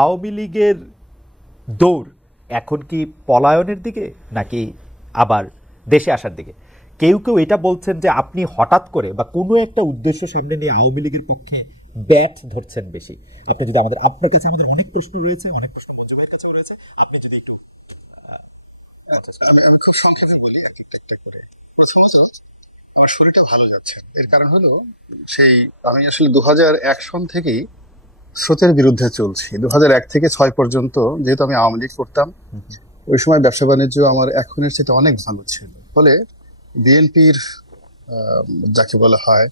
আওয়ামী লীগের দৌড় এখন কি পলায়নের দিকে নাকি আবার দেশে আসার দিকে? কেউ কেউ এটা বলছেন যে আপনি হঠাৎ করে বা কোনো একটা উদ্দেশ্য সামনে নিয়ে আওয়ামী লীগের পক্ষে ব্যাট ধরছেন বেশি। আপনি যদি আপনার কাছে আমাদের অনেক প্রশ্ন রয়েছে, অনেক প্রশ্ন মঞ্জু ভাইয়ের কাছেও রয়েছে, আপনি যদি একটু আমি খুব সংক্ষেপে বলি একটা করে। প্রথমত আমার শরীরটা ভালো যাচ্ছে, এর কারণ হলো সেই আমি আসলে 2001 সন থেকেই স্রোতের বিরুদ্ধে চলছি। 2001 থেকে 6 পর্যন্ত যেহেতু আমি আওয়ামী লীগ করতাম, ওই সময় ব্যবসা বাণিজ্য আমার এখনের চেয়ে অনেক ভালো ছিল। ফলে বিএনপির যাকে বলা হয়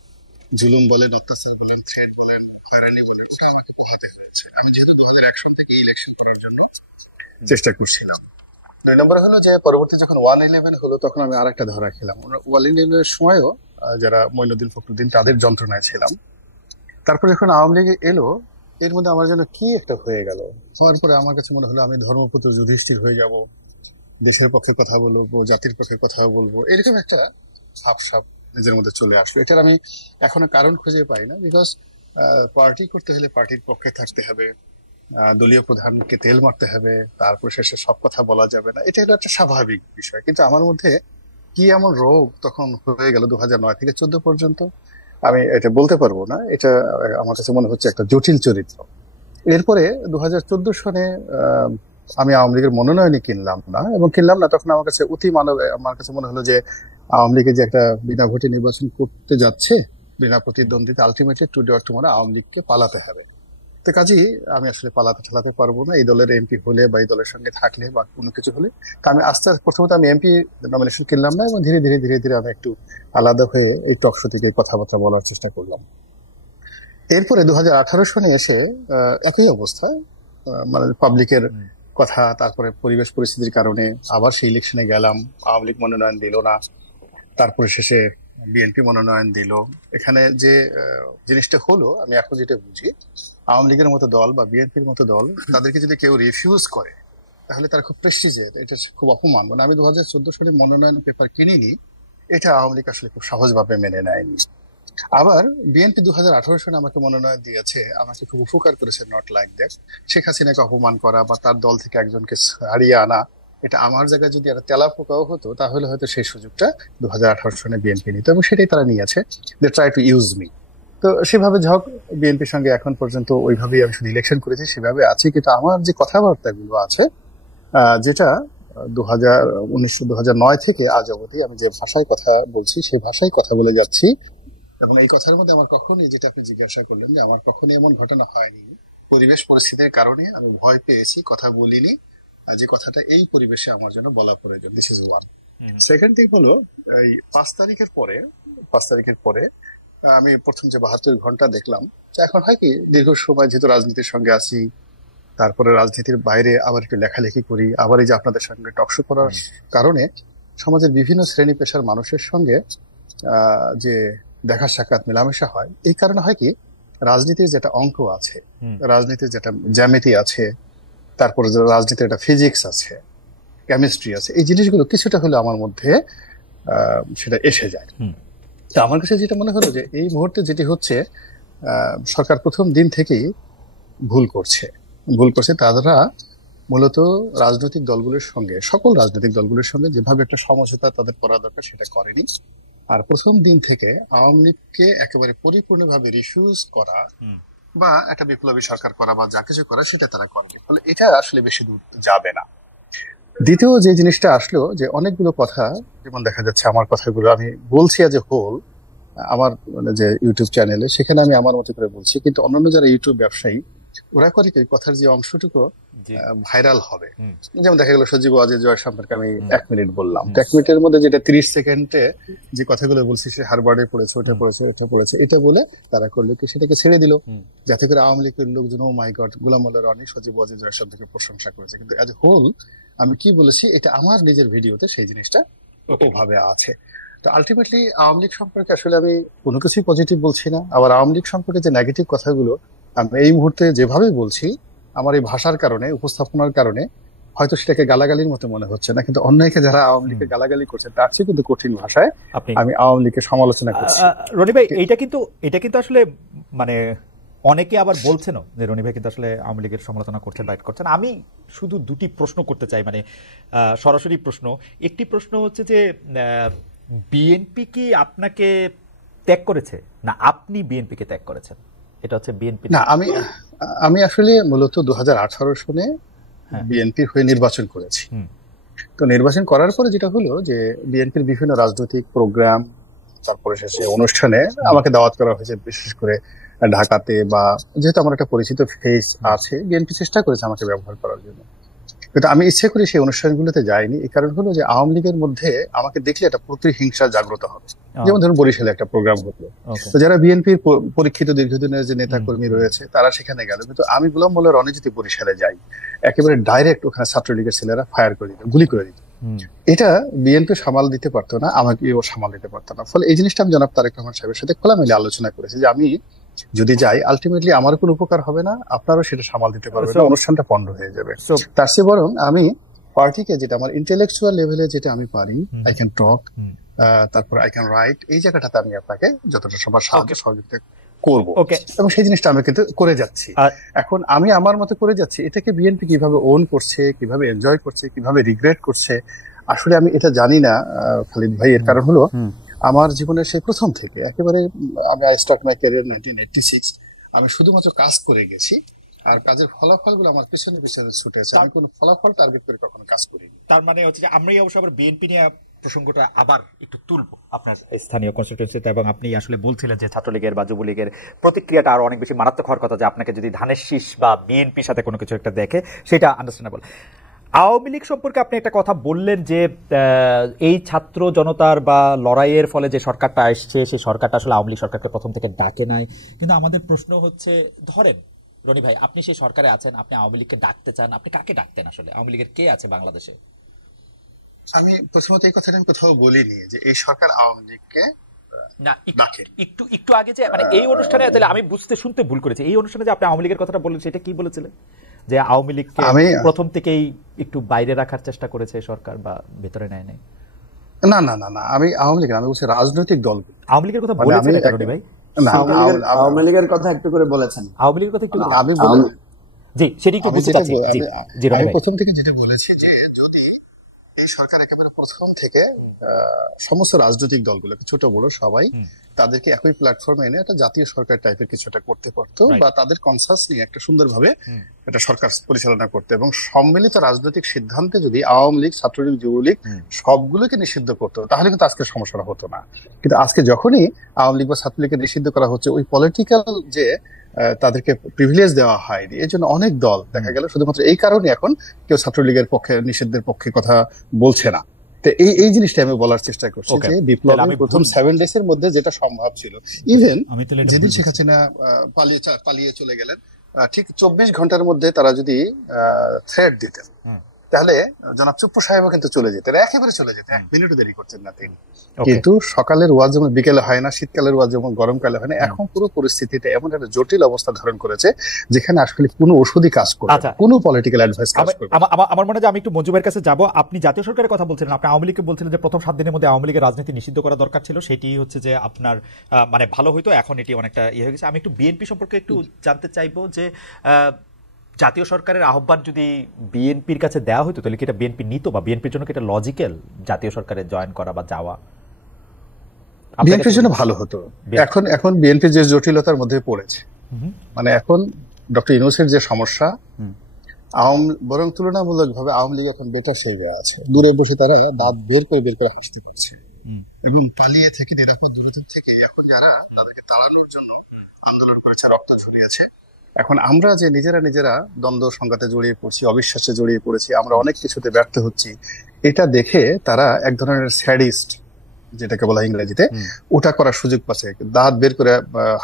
জুলুম বলেন, অত্যাচার বলেন, থ্রেট বলেন, হয়রানি বলেন, আমাকে পোহাতে হয়েছে। আমি যেহেতু 2001 সন থেকে ইলেকশন করার জন্য চেষ্টা করছিলাম। 2 নম্বর হলো যে পরবর্তী যখন 111 হলো তখন আমি আরেকটা ধরা খেলাম। 111 এর সময়ও যারা মঈনুদ্দিন ফখরুদ্দিন তাদের যন্ত্রণায় ছিলাম। তারপর যখন আওয়ামী লীগ এলো, এর মধ্যে আমার জন্য কি একটা হয়ে গেল। হওয়ার পরে আমার কাছে মনে হলো আমি ধর্মপুত্র যুধিষ্ঠির হয়ে যাব, দেশের পক্ষে কথা বলবো, জাতির পক্ষে কথা বলবো, এরকম একটা ভাবসাব নিজের মধ্যে চলে আসলো। এটার আমি এখনো কারণ খুঁজে পাই না। বিকজ পার্টি করতে হলে পার্টির পক্ষে থাকতে হবে, দলীয় প্রধানকে তেল মারতে হবে, তারপর শেষে সব কথা বলা যাবে না, এটা হলো একটা স্বাভাবিক বিষয়। কিন্তু আমার মধ্যে কি এমন রোগ তখন হয়ে গেল 2009 থেকে 14 পর্যন্ত, আমি এটা বলতে পারবো না। এটা আমার কাছে মনে হচ্ছে একটা জটিল চরিত্র। এরপরে 2014 সনে আমি আওয়ামী লীগের মনোনয়নই কিনলাম না, এবং কিনলাম না তখন আমার কাছে অতি মানব, আমার কাছে মনে হলো যে আওয়ামী লীগের যে একটা বিনা ভোটে নির্বাচন করতে যাচ্ছে, বিনা প্রতিদ্বন্দ্বিতা, ultimately today or tomorrow Awami লীগকে পালাতে হবে। তো কাজেই আমি আসলে ঠালাতে পারবো না, এই দলের এমপি হলে বা এই দলের সঙ্গে থাকলে বা কোনো কিছু হলে। তা আমি প্রথমত আমি এমপি নমিনেশন কিনলাম না, এবং ধীরে ধীরে আমি একটু আলাদা হয়ে এই টক শো থেকে কথাবার্তা বলার চেষ্টা করলাম। এরপরে 2018 সনে এসে একই অবস্থা, মানে পাবলিকের কথা, তারপরে পরিবেশ পরিস্থিতির কারণে আবার সেই ইলেকশনে গেলাম, আওয়ামী লীগ মনোনয়ন দিল না, তারপরে শেষে বিএনপি মনোনয়ন দিল। এখানে যে জিনিসটা হলো, আমি এখন যেটা বুঝি, আওয়ামী লীগের মতো দল বা বিএনপির মতো দল, তাদেরকে যদি কেউ রিফিউজ করে তাহলে তার খুব প্রেস্টিজের, এটা খুব অপমান। মানে আমি 2014 সালে মনোনয়ন পেপার কিনিনি, এটা আওয়ামী লীগ আসলে খুব সহজভাবে মেনে নেয়নি। আবার বিএনপি 2018 সালে আমাকে মনোনয়ন দিয়েছে, আমাকে খুব উপকার করেছে, নট লাইক দ্যাট। শেখ হাসিনাকে অপমান করা বা তার দল থেকে একজনকে হারিয়ে আনা, এটা আমার জায়গায় যদি একটা তেলা পোকাও হতো তাহলে হয়তো সেই সুযোগটা 2018 সনে বিএনপি নিত, এবং সেটাই তারা নিয়েছে। They try to use me. তো সেভাবে ঝক বিএনপির সঙ্গে এখন পর্যন্ত ওইভাবেই আমি শুধু ইলেকশন করেছি, সেভাবে আছি। কিন্তু আমার যে কথাবার্তাগুলো আছে, যেটা 2009 থেকে আজ অবধি আমি যে ভাষায় কথা বলছি সেই ভাষায় কথা বলে যাচ্ছি। এবং এই কথার মধ্যে আমার কখনই, যেটা আপনি জিজ্ঞাসা করলেন, যে আমার কখনই এমন ঘটনা হয়নি পরিবেশ পরিস্থিতির কারণে আমি ভয় পেয়েছি, কথা বলিনি, যে কথাটা এই পরিবেশে আমার জন্য বলা প্রয়োজন। This is one. Second thing হলো, এই 5 তারিখের পরে আমি প্রথম যে 72 ঘন্টা দেখলাম, এখন হয় কি দীর্ঘ সময় যেহেতু রাজনীতির সঙ্গে আছি, তারপরে রাজনীতির বাইরে আবার একটু লেখালেখি করি, আবার এই যে আপনাদের সঙ্গে টকশো করার কারণে সমাজের বিভিন্ন শ্রেণী পেশার মানুষের সঙ্গে যে দেখা সাক্ষাৎ মেলামেশা হয়, এই কারণে হয় কি রাজনীতির যেটা অঙ্ক আছে, রাজনীতির যেটা জ্যামিতি আছে, তারপরে রাজনীতির একটা ফিজিক্স আছে, কেমিস্ট্রি আছে, এই জিনিসগুলো কিছুটা হলে আমার মধ্যে সেটা এসে যায়। তা আমার কাছে যেটা মনে হলো যে এই মুহূর্তে যেটি হচ্ছে, সরকার প্রথম দিন থেকেই ভুল করছে। তারা মূলত রাজনৈতিক দলগুলোর সঙ্গে, সকল রাজনৈতিক দলগুলোর সঙ্গে যেভাবে একটা সমঝোতা তাদের করা দরকার সেটা করেনি। আর প্রথম দিন থেকে আওয়ামী লীগকে একেবারে পরিপূর্ণভাবে রিফিউজ করা বা একটা বিপ্লবী সরকার করা বা যা কিছু করা সেটা তারা করেনি। ফলে এটা আসলে বেশি দূর যাবে না। দ্বিতীয় যে জিনিসটা আসলো, যে অনেকগুলো কথা, যেমন দেখা যাচ্ছে আমার কথাগুলো আমি বলছি আজ হোল আমার যে ইউটিউব চ্যানেলে, সেখানে আমি আমার মতো করে বলছি, কিন্তু অন্যান্য যারা ইউটিউব ব্যবসায়ী ওরা করে কি কথার যে অংশটুকু ভাইরাল হবে, যেমন দেখা গেল সজীব ওয়াজেদ জয় সম্পর্কে আমি 1 মিনিট বললাম, 1 মিনিটের মধ্যে যেটা 30 সেকেন্ডে যে কথাগুলো বলছি, সে হারবার্ডে পড়েছে, ওটা পড়েছে, এটা পড়েছে, এটা বলে তারা করলো কি সেটাকে ছেড়ে দিল, যাতে করে আওয়ামী লীগের লোকজন, ও মাই গড, গোলাম মোল্লা রনি সজীব ওয়াজেদ জয় শব্দকে প্রশংসা করেছে। কিন্তু অ্যাজ হোল আমি কি বলেছি, এটা আমার নিজের ভিডিওতে সেই জিনিসটা ওভাবে আছে। তো আলটিমেটলি আওয়ামী লীগ সম্পর্কে আসলে আমি কোনো কিছুই পজিটিভ বলছি না। আবার আওয়ামী লীগ সম্পর্কে যে নেগেটিভ কথাগুলো আমি এই মুহূর্তে যেভাবে বলছি, আমার এই ভাষার কারণে, উপস্থাপনার কারণে হয়তো সেটাকে গালাগালির মতো মনে হচ্ছে না, কিন্তু অন্যকে যারা আওয়ামী লীগকে গালাগালি করছে তার চেয়ে কিন্তু কঠিন ভাষায় আমি আওয়ামী লীগকে সমালোচনা করছি। রনি ভাই, এটা কিন্তু আসলে মানে অনেকে আবার বলছেনও যে রনি ভাই কিন্তু আসলে আওয়ামী লীগের সমালোচনা করছেন, বাইট করছেন। আমি শুধু দুটি প্রশ্ন করতে চাই, মানে সরাসরি প্রশ্ন। একটি প্রশ্ন হচ্ছে যে বিএনপি কি আপনাকে ত্যাগ করেছে, না আপনি বিএনপিকে ত্যাগ করেছেন? এটা হচ্ছে বিএনপি না, আমি আসলে মূলত 2018 সনে বিএনপির হয়ে নির্বাচন করেছি। তো নির্বাচন করার পরে যেটা হলো যে বিএনপির বিভিন্ন রাজনৈতিক প্রোগ্রাম, তারপরে শেষে অনুষ্ঠানে আমাকে দাওয়াত করা হয়েছে, বিশেষ করে ঢাকাতে, বা যেহেতু আমার একটা পরিচিত ফেস আছে, বিএনপি চেষ্টা করেছে আমাকে ব্যবহার করার জন্য। কিন্তু আমি ইচ্ছে করে সেই অনুষ্ঠানগুলোতে যাইনি। এই কারণ হলো যে আওয়ামী লীগের মধ্যে আমাকে দেখলে একটা প্রতিহিংসা জাগ্রত হবে। যেমন ধরুন বরিশালে একটা প্রোগ্রাম হলো, তো যারা বিএনপির পরীক্ষিত দীর্ঘদিনের যে নেতা কর্মী রয়েছে তারা সেখানে গেল, কিন্তু আমি গোলাম মোল্লা রনি যদি বরিশালে যাই, একেবারে ডাইরেক্ট ওখানে ছাত্রলীগের ছেলেরা ফায়ার করে দিত, গুলি করে দিত। এটা বিএনপি সামাল দিতে পারতো না, আমাকেও সামাল দিতে পারতো না। ফলে এই জিনিসটা আমি জনাব তারেক রহমান সাহেবের সাথে খোলামেলা আলোচনা করেছি যে আমি যদি যাই আলটিমেটলি আমার কোনো উপকার হবে না, আপনারও সেটা সামাল দিতে পারবে না, অনুষ্ঠানটা পণ্ড হয়ে যাবে। তার চেয়ে বরং আমি পার্টিকে যেটা আমার ইন্টেলেকচুয়াল লেভেলে যেটা আমি পারি, আই ক্যান টক, তারপর আই ক্যান রাইট, এই জায়গাটাতে আমি আপনাকে যতটা সবার সাহায্য সহযোগিতা করবো, এবং সেই জিনিসটা আমি কিন্তু করে যাচ্ছি। এখন আমি আমার মতো করে যাচ্ছি, এটাকে বিএনপি কিভাবে ওন করছে, কিভাবে এনজয় করছে, কিভাবে রিগ্রেট করছে, আসলে আমি এটা জানি না খালিদ ভাই। এর কারণ হলো আমার জীবনের সেই প্রথম থেকে একেবারে আই স্টার্ট মাই ক্যারিয়ার 1986, আমি শুধুমাত্র কাজ করে গেছি, আর কাজের ফলাফলগুলো আমার পিছনে পিছনে ছুটেছে। আমি কোনো ফলাফল টার্গেট করে কখনো কাজ করিনি। তার মানে হচ্ছে যে আমরাই অবশ্য আবার বিএনপি নিয়ে প্রসঙ্গটা আবার একটু তুলবো আপনার স্থানীয় কনস্টিটিউয়েন্সিতে, এবং আপনি আসলে বলছিলেন যে ছাত্রলীগের বা যুবলীগের প্রতিক্রিয়াটা আরো অনেক বেশি মারাত্মক হওয়ার কথা, যে আপনাকে যদি ধানের শীষ বা বিএনপির সাথে কোনো কিছু একটা দেখে, সেটা আন্ডারস্ট্যান্ডেবল। আওয়ামী লীগ সম্পর্কে আপনি একটা কথা বললেন যে এই ছাত্র জনতার বা লড়াইয়ের ফলে যে সরকারটা আসছে, সেই সরকারটা আসলে আওয়ামী লীগ সরকারকে প্রথম থেকে ডাকে নাই। কিন্তু আমাদের প্রশ্ন হচ্ছে, ধরেন রনি ভাই আপনি সেই সরকারে আছেন, আপনি আওয়ামী লীগকে ডাকতে চান, আপনি কাকে ডাকতেন? আসলে আওয়ামী লীগের কে আছে বাংলাদেশে? আমি প্রথমত এই কথাটা আমি কোথাও বলিনি যে এই সরকার আওয়ামী লীগকে না একটু আগে যে মানে এই অনুষ্ঠানে, তাহলে আমি শুনতে ভুল করেছি, এই অনুষ্ঠানে যে আপনি আওয়ামী লীগের কথাটা বললেন, সেটা কি বলেছিলেন? যে আওয়ামী লীগকে প্রথম থেকেই একটু বাইরে রাখার চেষ্টা করেছে সরকার, বা ভেতরে নেয় নাই? না না না না, আমি আওয়ামী লীগ, আমি বলছি রাজনৈতিক দল। আওয়ামী লীগের কথা বলেছেন রনি ভাই? আওয়ামী লীগের কথা একটু করে বলেছেন। আওয়ামী লীগের কথা একটু আমি জি, সেটা একটু বুঝতে চাচ্ছি। আমি প্রথম থেকে যেটা বলেছি যে যদি এই সরকার একেবারে প্রথম থেকে সমস্ত রাজনৈতিক দলগুলোকে, ছোট বড় সবাই, তাদেরকে একই প্ল্যাটফর্মে এনে একটা জাতীয় সরকার টাইপের কিছু একটা করতে পারতো, বা তাদের কনসাস নিয়ে একটা সুন্দরভাবে একটা সরকার পরিচালনা করতে, এবং সম্মিলিত রাজনৈতিক সিদ্ধান্তে যদি আওয়ামী লীগ, ছাত্রলীগ, যুবলীগ সবগুলোকে নিষিদ্ধ করতো, তাহলে কিন্তু আজকে সমস্যাটা হতো না। কিন্তু আজকে যখনই আওয়ামী লীগ বা ছাত্রলীগকে নিষিদ্ধ করা হচ্ছে, ওই পলিটিক্যাল যে তাদেরকে প্রিভিলেজ দেওয়া হয়নি, এই জন্য অনেক দল দেখা গেল শুধুমাত্র এই কারণে এখন কেউ ছাত্রলীগের পক্ষে, নিষিদ্ধের পক্ষে কথা বলছে না। তো এই জিনিসটা আমি বলার চেষ্টা করছি যে বিপ্লবের প্রথম 7 days এর মধ্যে যেটা সম্ভব ছিল, ইভেন যেদিন শেখ হাসিনা পালিয়ে চলে গেলেন, ঠিক 24 ঘন্টার মধ্যে তারা যদি থ্রেট দিতেন, তাহলে জনাব চুপ্পু সাহেবও কিন্তু চলে যেতেন, একেবারে চলে যেতেন, 1 মিনিটও দেরি করতেন না তিনি। কিন্তু সকালের ওয়াজ যেমন বিকেলে হয় না, শীতকালের ওয়াজ যেমন গরমকালে হয় না, এখন পুরো পরিস্থিতিটা এমন একটা জটিল অবস্থা ধারণ করেছে যেখানে আসলে কোনো ওষুধই কাজ করবে না, কোনো পলিটিক্যাল অ্যাডভাইস কাজ করবে না। আমার মনে হয় যে আমি একটু মঞ্জু ভাইয়ের কাছে যাব। আপনি জাতীয় সরকারের কথা বলছিলেন, আপনি আওয়ামী লীগকে বলছিলেন যে প্রথম 7 দিনের মধ্যে আওয়ামী লীগের রাজনীতি নিষিদ্ধ করা দরকার ছিল, সেটি হচ্ছে যে আপনার মানে ভালো হইতো, এখন এটি অনেকটা ইয়ে হয়ে গেছে। আমি একটু বিএনপি সম্পর্কে একটু জানতে চাইবো যে জাতীয় সরকারের আহ্বান যদি বিএনপির কাছে দেওয়া হতো, তাহলে কি এটা বিএনপি নিত, বা বিএনপির জন্য কি এটা লজিক্যাল জাতীয় সরকারে জয়েন করা বা যাওয়া? বিএনপির জন্য ভালো হতো। এখন বিএনপি যে জটিলতার মধ্যে পড়েছে, মানে এখন ডক্টর ইউনূসের যে সমস্যা, বরং তুলনামূলক ভাবে আওয়ামী লীগ এখন বেটার সেভে আছে। দূরে বসে তারা দাঁত বের করে হাসতে করছে, এবং পালিয়ে থেকে নিরাপদ দূরত্ব থেকে এখন যারা তাদেরকে তাড়ানোর জন্য আন্দোলন করেছে, রক্ত ঝরিয়েছে। এখন আমরা যে নিজেরা দ্বন্দ্ব সংঘাতে জড়িয়ে পড়ছি, অবিশ্বাসে জড়িয়ে পড়েছি, আমরা অনেক কিছুতে ব্যর্থ হচ্ছি, এটা দেখে তারা এক ধরনের স্যাডিস্ট, যেটাকে বলা ইংরেজিতে, ওটা করার সুযোগ পাচ্ছে, দাঁত বের করে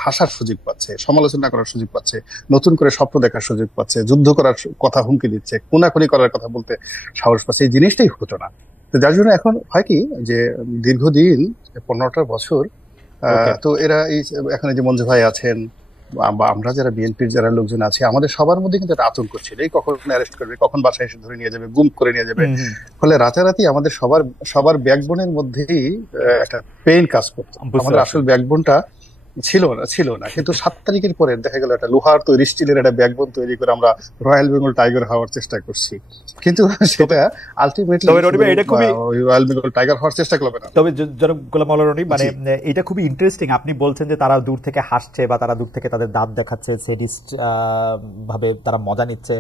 হাসার সুযোগ পাচ্ছে, সমালোচনা করার সুযোগ পাচ্ছে, নতুন করে স্বপ্ন দেখার সুযোগ পাচ্ছে, যুদ্ধ করার কথা হুমকি দিচ্ছে, খুনাখুনি করার কথা বলতে সাহস পাচ্ছে। এই জিনিসটাই হতো না। তো যার জন্য এখন হয় কি যে দীর্ঘদিন 15টা বছর তো এরা এই এখানে যে মঞ্জু ভাই আছেন, বা আমরা যারা বিএনপির যারা লোকজন আছে, আমাদের সবার মধ্যে কিন্তু একটা আতঙ্ক ছিল, এই কখন অ্যারেস্ট করবে, কখন বাসায় এসে ধরে নিয়ে যাবে, গুম করে নিয়ে যাবে। ফলে রাতারাতি আমাদের সবার ব্যাকবোনের মধ্যেই একটা পেইন কাজ করতো। আমাদের আসল ব্যাকবোনটা ছিল না, কিন্তু 7 তারিখের পরে দেখা গেল একটা লোহার তৈরি, স্টিলের একটা ব্যাকবোন তৈরি করে আমরা রয়্যাল বেঙ্গল টাইগার হওয়ার চেষ্টা করছি, কিন্তু সেটা আলটিমেটলি রয়্যাল বেঙ্গল টাইগার হওয়ার চেষ্টা করবে না। তবে জনাব গোলাম মাওলা রনি, মানে এটা খুবই ইন্টারেস্টিং। আপনি বলছেন যে তারা দূর থেকে হাসছে বা তারা দূর থেকে তাদের দাঁত দেখাচ্ছে, সেডিস্ট ভাবে তারা মজা নিচ্ছে।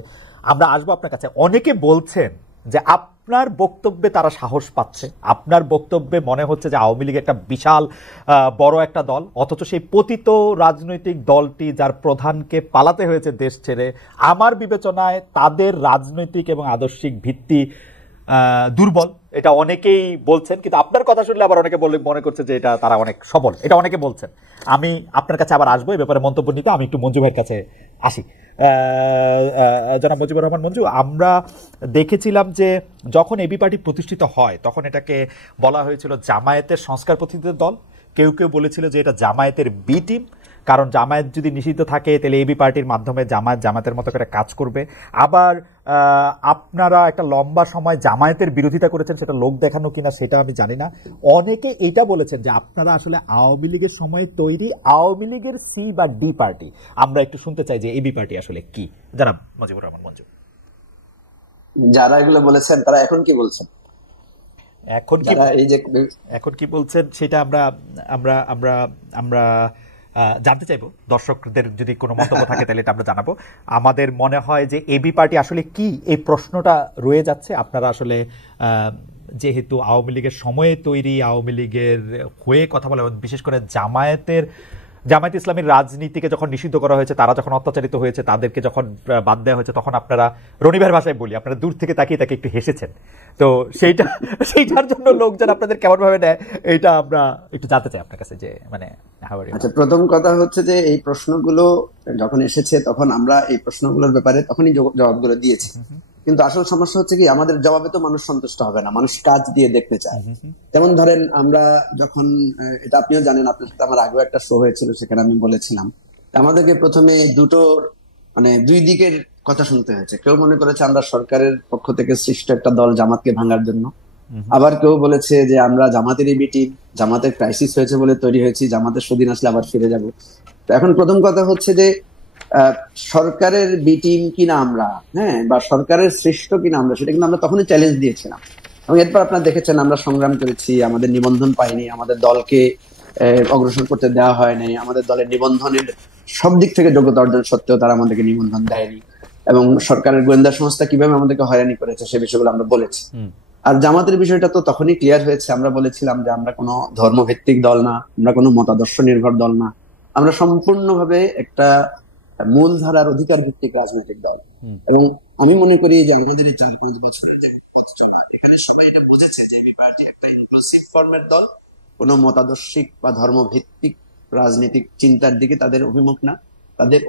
আমরা আসবো আপনার কাছে। অনেকে বলছেন যে আপনার বক্তব্যে তারা সাহস পাচ্ছে, আপনার বক্তব্যে মনে হচ্ছে যে আওয়ামী লীগ একটা বিশাল বড় একটা দল, অথচ সেই পতিত রাজনৈতিক দলটি যার প্রধানকে পালাতে হয়েছে দেশ ছেড়ে, আমার বিবেচনায় তাদের রাজনৈতিক এবং আদর্শিক ভিত্তি দুর্বল, এটা অনেকেই বলছেন। কিন্তু আপনার কথা শুনলে আবার অনেকে মনে করছে যে এটা তারা অনেক সবল, এটা অনেকে বলছেন। আমি আপনার কাছে আবার আসবো এই ব্যাপারে মন্তব্য নিতে। আমি একটু মঞ্জু ভাইয়ের কাছে আসি। জনাব মুজিবুর রহমান মঞ্জু, আমরা দেখেছিলাম যে যখন এবি পার্টি প্রতিষ্ঠিত হয় তখন এটাকে বলা হয়েছিল জামায়াতের সংস্কার পথিকদের দল। কেউ কেউ বলেছিল যে এটা জামায়াতের বি টিম, কারণ জামায়াত যদি নিষিদ্ধ থাকে তাহলে এবি পার্টির মাধ্যমে জামায়াতের মতো করে কাজ করবে। আবার আপনারা একটা লম্বা সময় জামায়াতের বিরোধিতা করেছেন, সেটা লোক দেখানো কিনা সেটা আমি জানি না। অনেকে এটা বলেছেন যে আপনারা আসলে আওয়ামী লীগের সময় তৈরি আওয়ামী লীগের সি বা ডি পার্টি। আমরা একটু শুনতে চাই যে এবি পার্টি আসলে কি। জনাব মুজিবুর রহমান মঞ্জু, যারা এগুলো বলেছেন তারা এখন কি বলছেন? এখন কি বলছেন সেটা আমরা আমরা আমরা আমরা জানতে চাইবো। দর্শকদের যদি কোনো মন্তব্য থাকে তাহলে এটা আমরা জানাবো। আমাদের মনে হয় যে এবি পার্টি আসলে কি, এই প্রশ্নটা রয়ে যাচ্ছে। আপনারা আসলে যেহেতু আওয়ামী লীগের সময়ে তৈরি, আওয়ামী লীগের হয়ে কথা বলে, বিশেষ করে জামায়াত ইসলামীর রাজনীতিকে যখন নিষিদ্ধ করা হয়েছে, তারা যখন অত্যাচারিত হয়েছে, তাদেরকে যখন বাদ দেওয়া হয়েছে, তখন আপনারা রনিবের ভাষায় বলি, আপনারা দূর থেকে তাকিয়ে তাকে একটু হেসেছেন। তো সেইটার জন্য লোকজন আপনাদের কেমন ভাবে নেয় এটা আমরা একটু জানতে চাই আপনার কাছে যে মানে। আচ্ছা, প্রথম কথা হচ্ছে যে এই প্রশ্নগুলো যখন এসেছে তখন আমরা এই প্রশ্নগুলোর ব্যাপারে তখনই জবাবগুলো দিয়েছি, কিন্তু আসল সমস্যা হচ্ছে কি আমাদের জবাবে তো মানুষ সন্তুষ্ট হবে না, মানুষ কাজ দিয়ে দেখতে চায়। যেমন ধরেন আমরা যখন, এটা আপনিও জানেন, আপনার সাথে আমার আগেও একটা শো হয়েছিল, সেখানে আমি বলেছিলাম আমাদেরকে প্রথমে দুই দিকের কথা শুনতে হয়েছে। কেউ মনে করেছে আমরা সরকারের পক্ষ থেকে সৃষ্ট একটা দল জামাতকে ভাঙার জন্য, আবার কেউ বলেছে যে আমরা জামাতেরই বি টিম, জামাতের ক্রাইসিস হয়েছে বলে তৈরি হয়েছি, জামাতের সুদিন আসলে আবার ফিরে যাব। তো এখন প্রথম কথা হচ্ছে যে সরকারের বি টিম কিনা আমরা, বা সরকারের সৃষ্ট কিনা আমরা, সেটা কিন্তু আমরা তখনই চ্যালেঞ্জ দিয়েছিলাম। এবং এরপর আপনারা দেখেছেন আমরা সংগ্রাম করেছি, আমাদের নিবন্ধন পাইনি, আমাদের দলকে অগ্রসর করতে দেওয়া হয়নি, আমাদের দলের নিবন্ধনের সব দিক থেকে যোগ্যতা অর্জন সত্ত্বেও তারা আমাদেরকে নিবন্ধন দেয়নি, এবং সরকারের গোয়েন্দা সংস্থা কিভাবে আমাদেরকে হয়রানি করেছে সে বিষয়গুলো আমরা বলেছি। আর জামাতের বিষয়টা তো তখনই ক্লিয়ার হয়েছে, আমরা বলেছিলাম যে আমরা কোনো ধর্মভিত্তিক দল না, আমরা কোনো মতাদর্শ নির্ভর দল না, আমরা সম্পূর্ণভাবে একটা মূলধারার অধিকার ভিত্তিক রাজনৈতিক দল। এবং আমি মনে করি যে আমাদের এই 4-5 বছরের যে পথ চলা, এখানে সবাই এটা বুঝেছে যে এবি পার্টি একটা ইনক্লুসিভ ফর্মের দল, কোনো মতাদর্শিক বা ধর্মভিত্তিক রাজনৈতিক চিন্তার দিকে তাদের অভিমুখ না। তাদের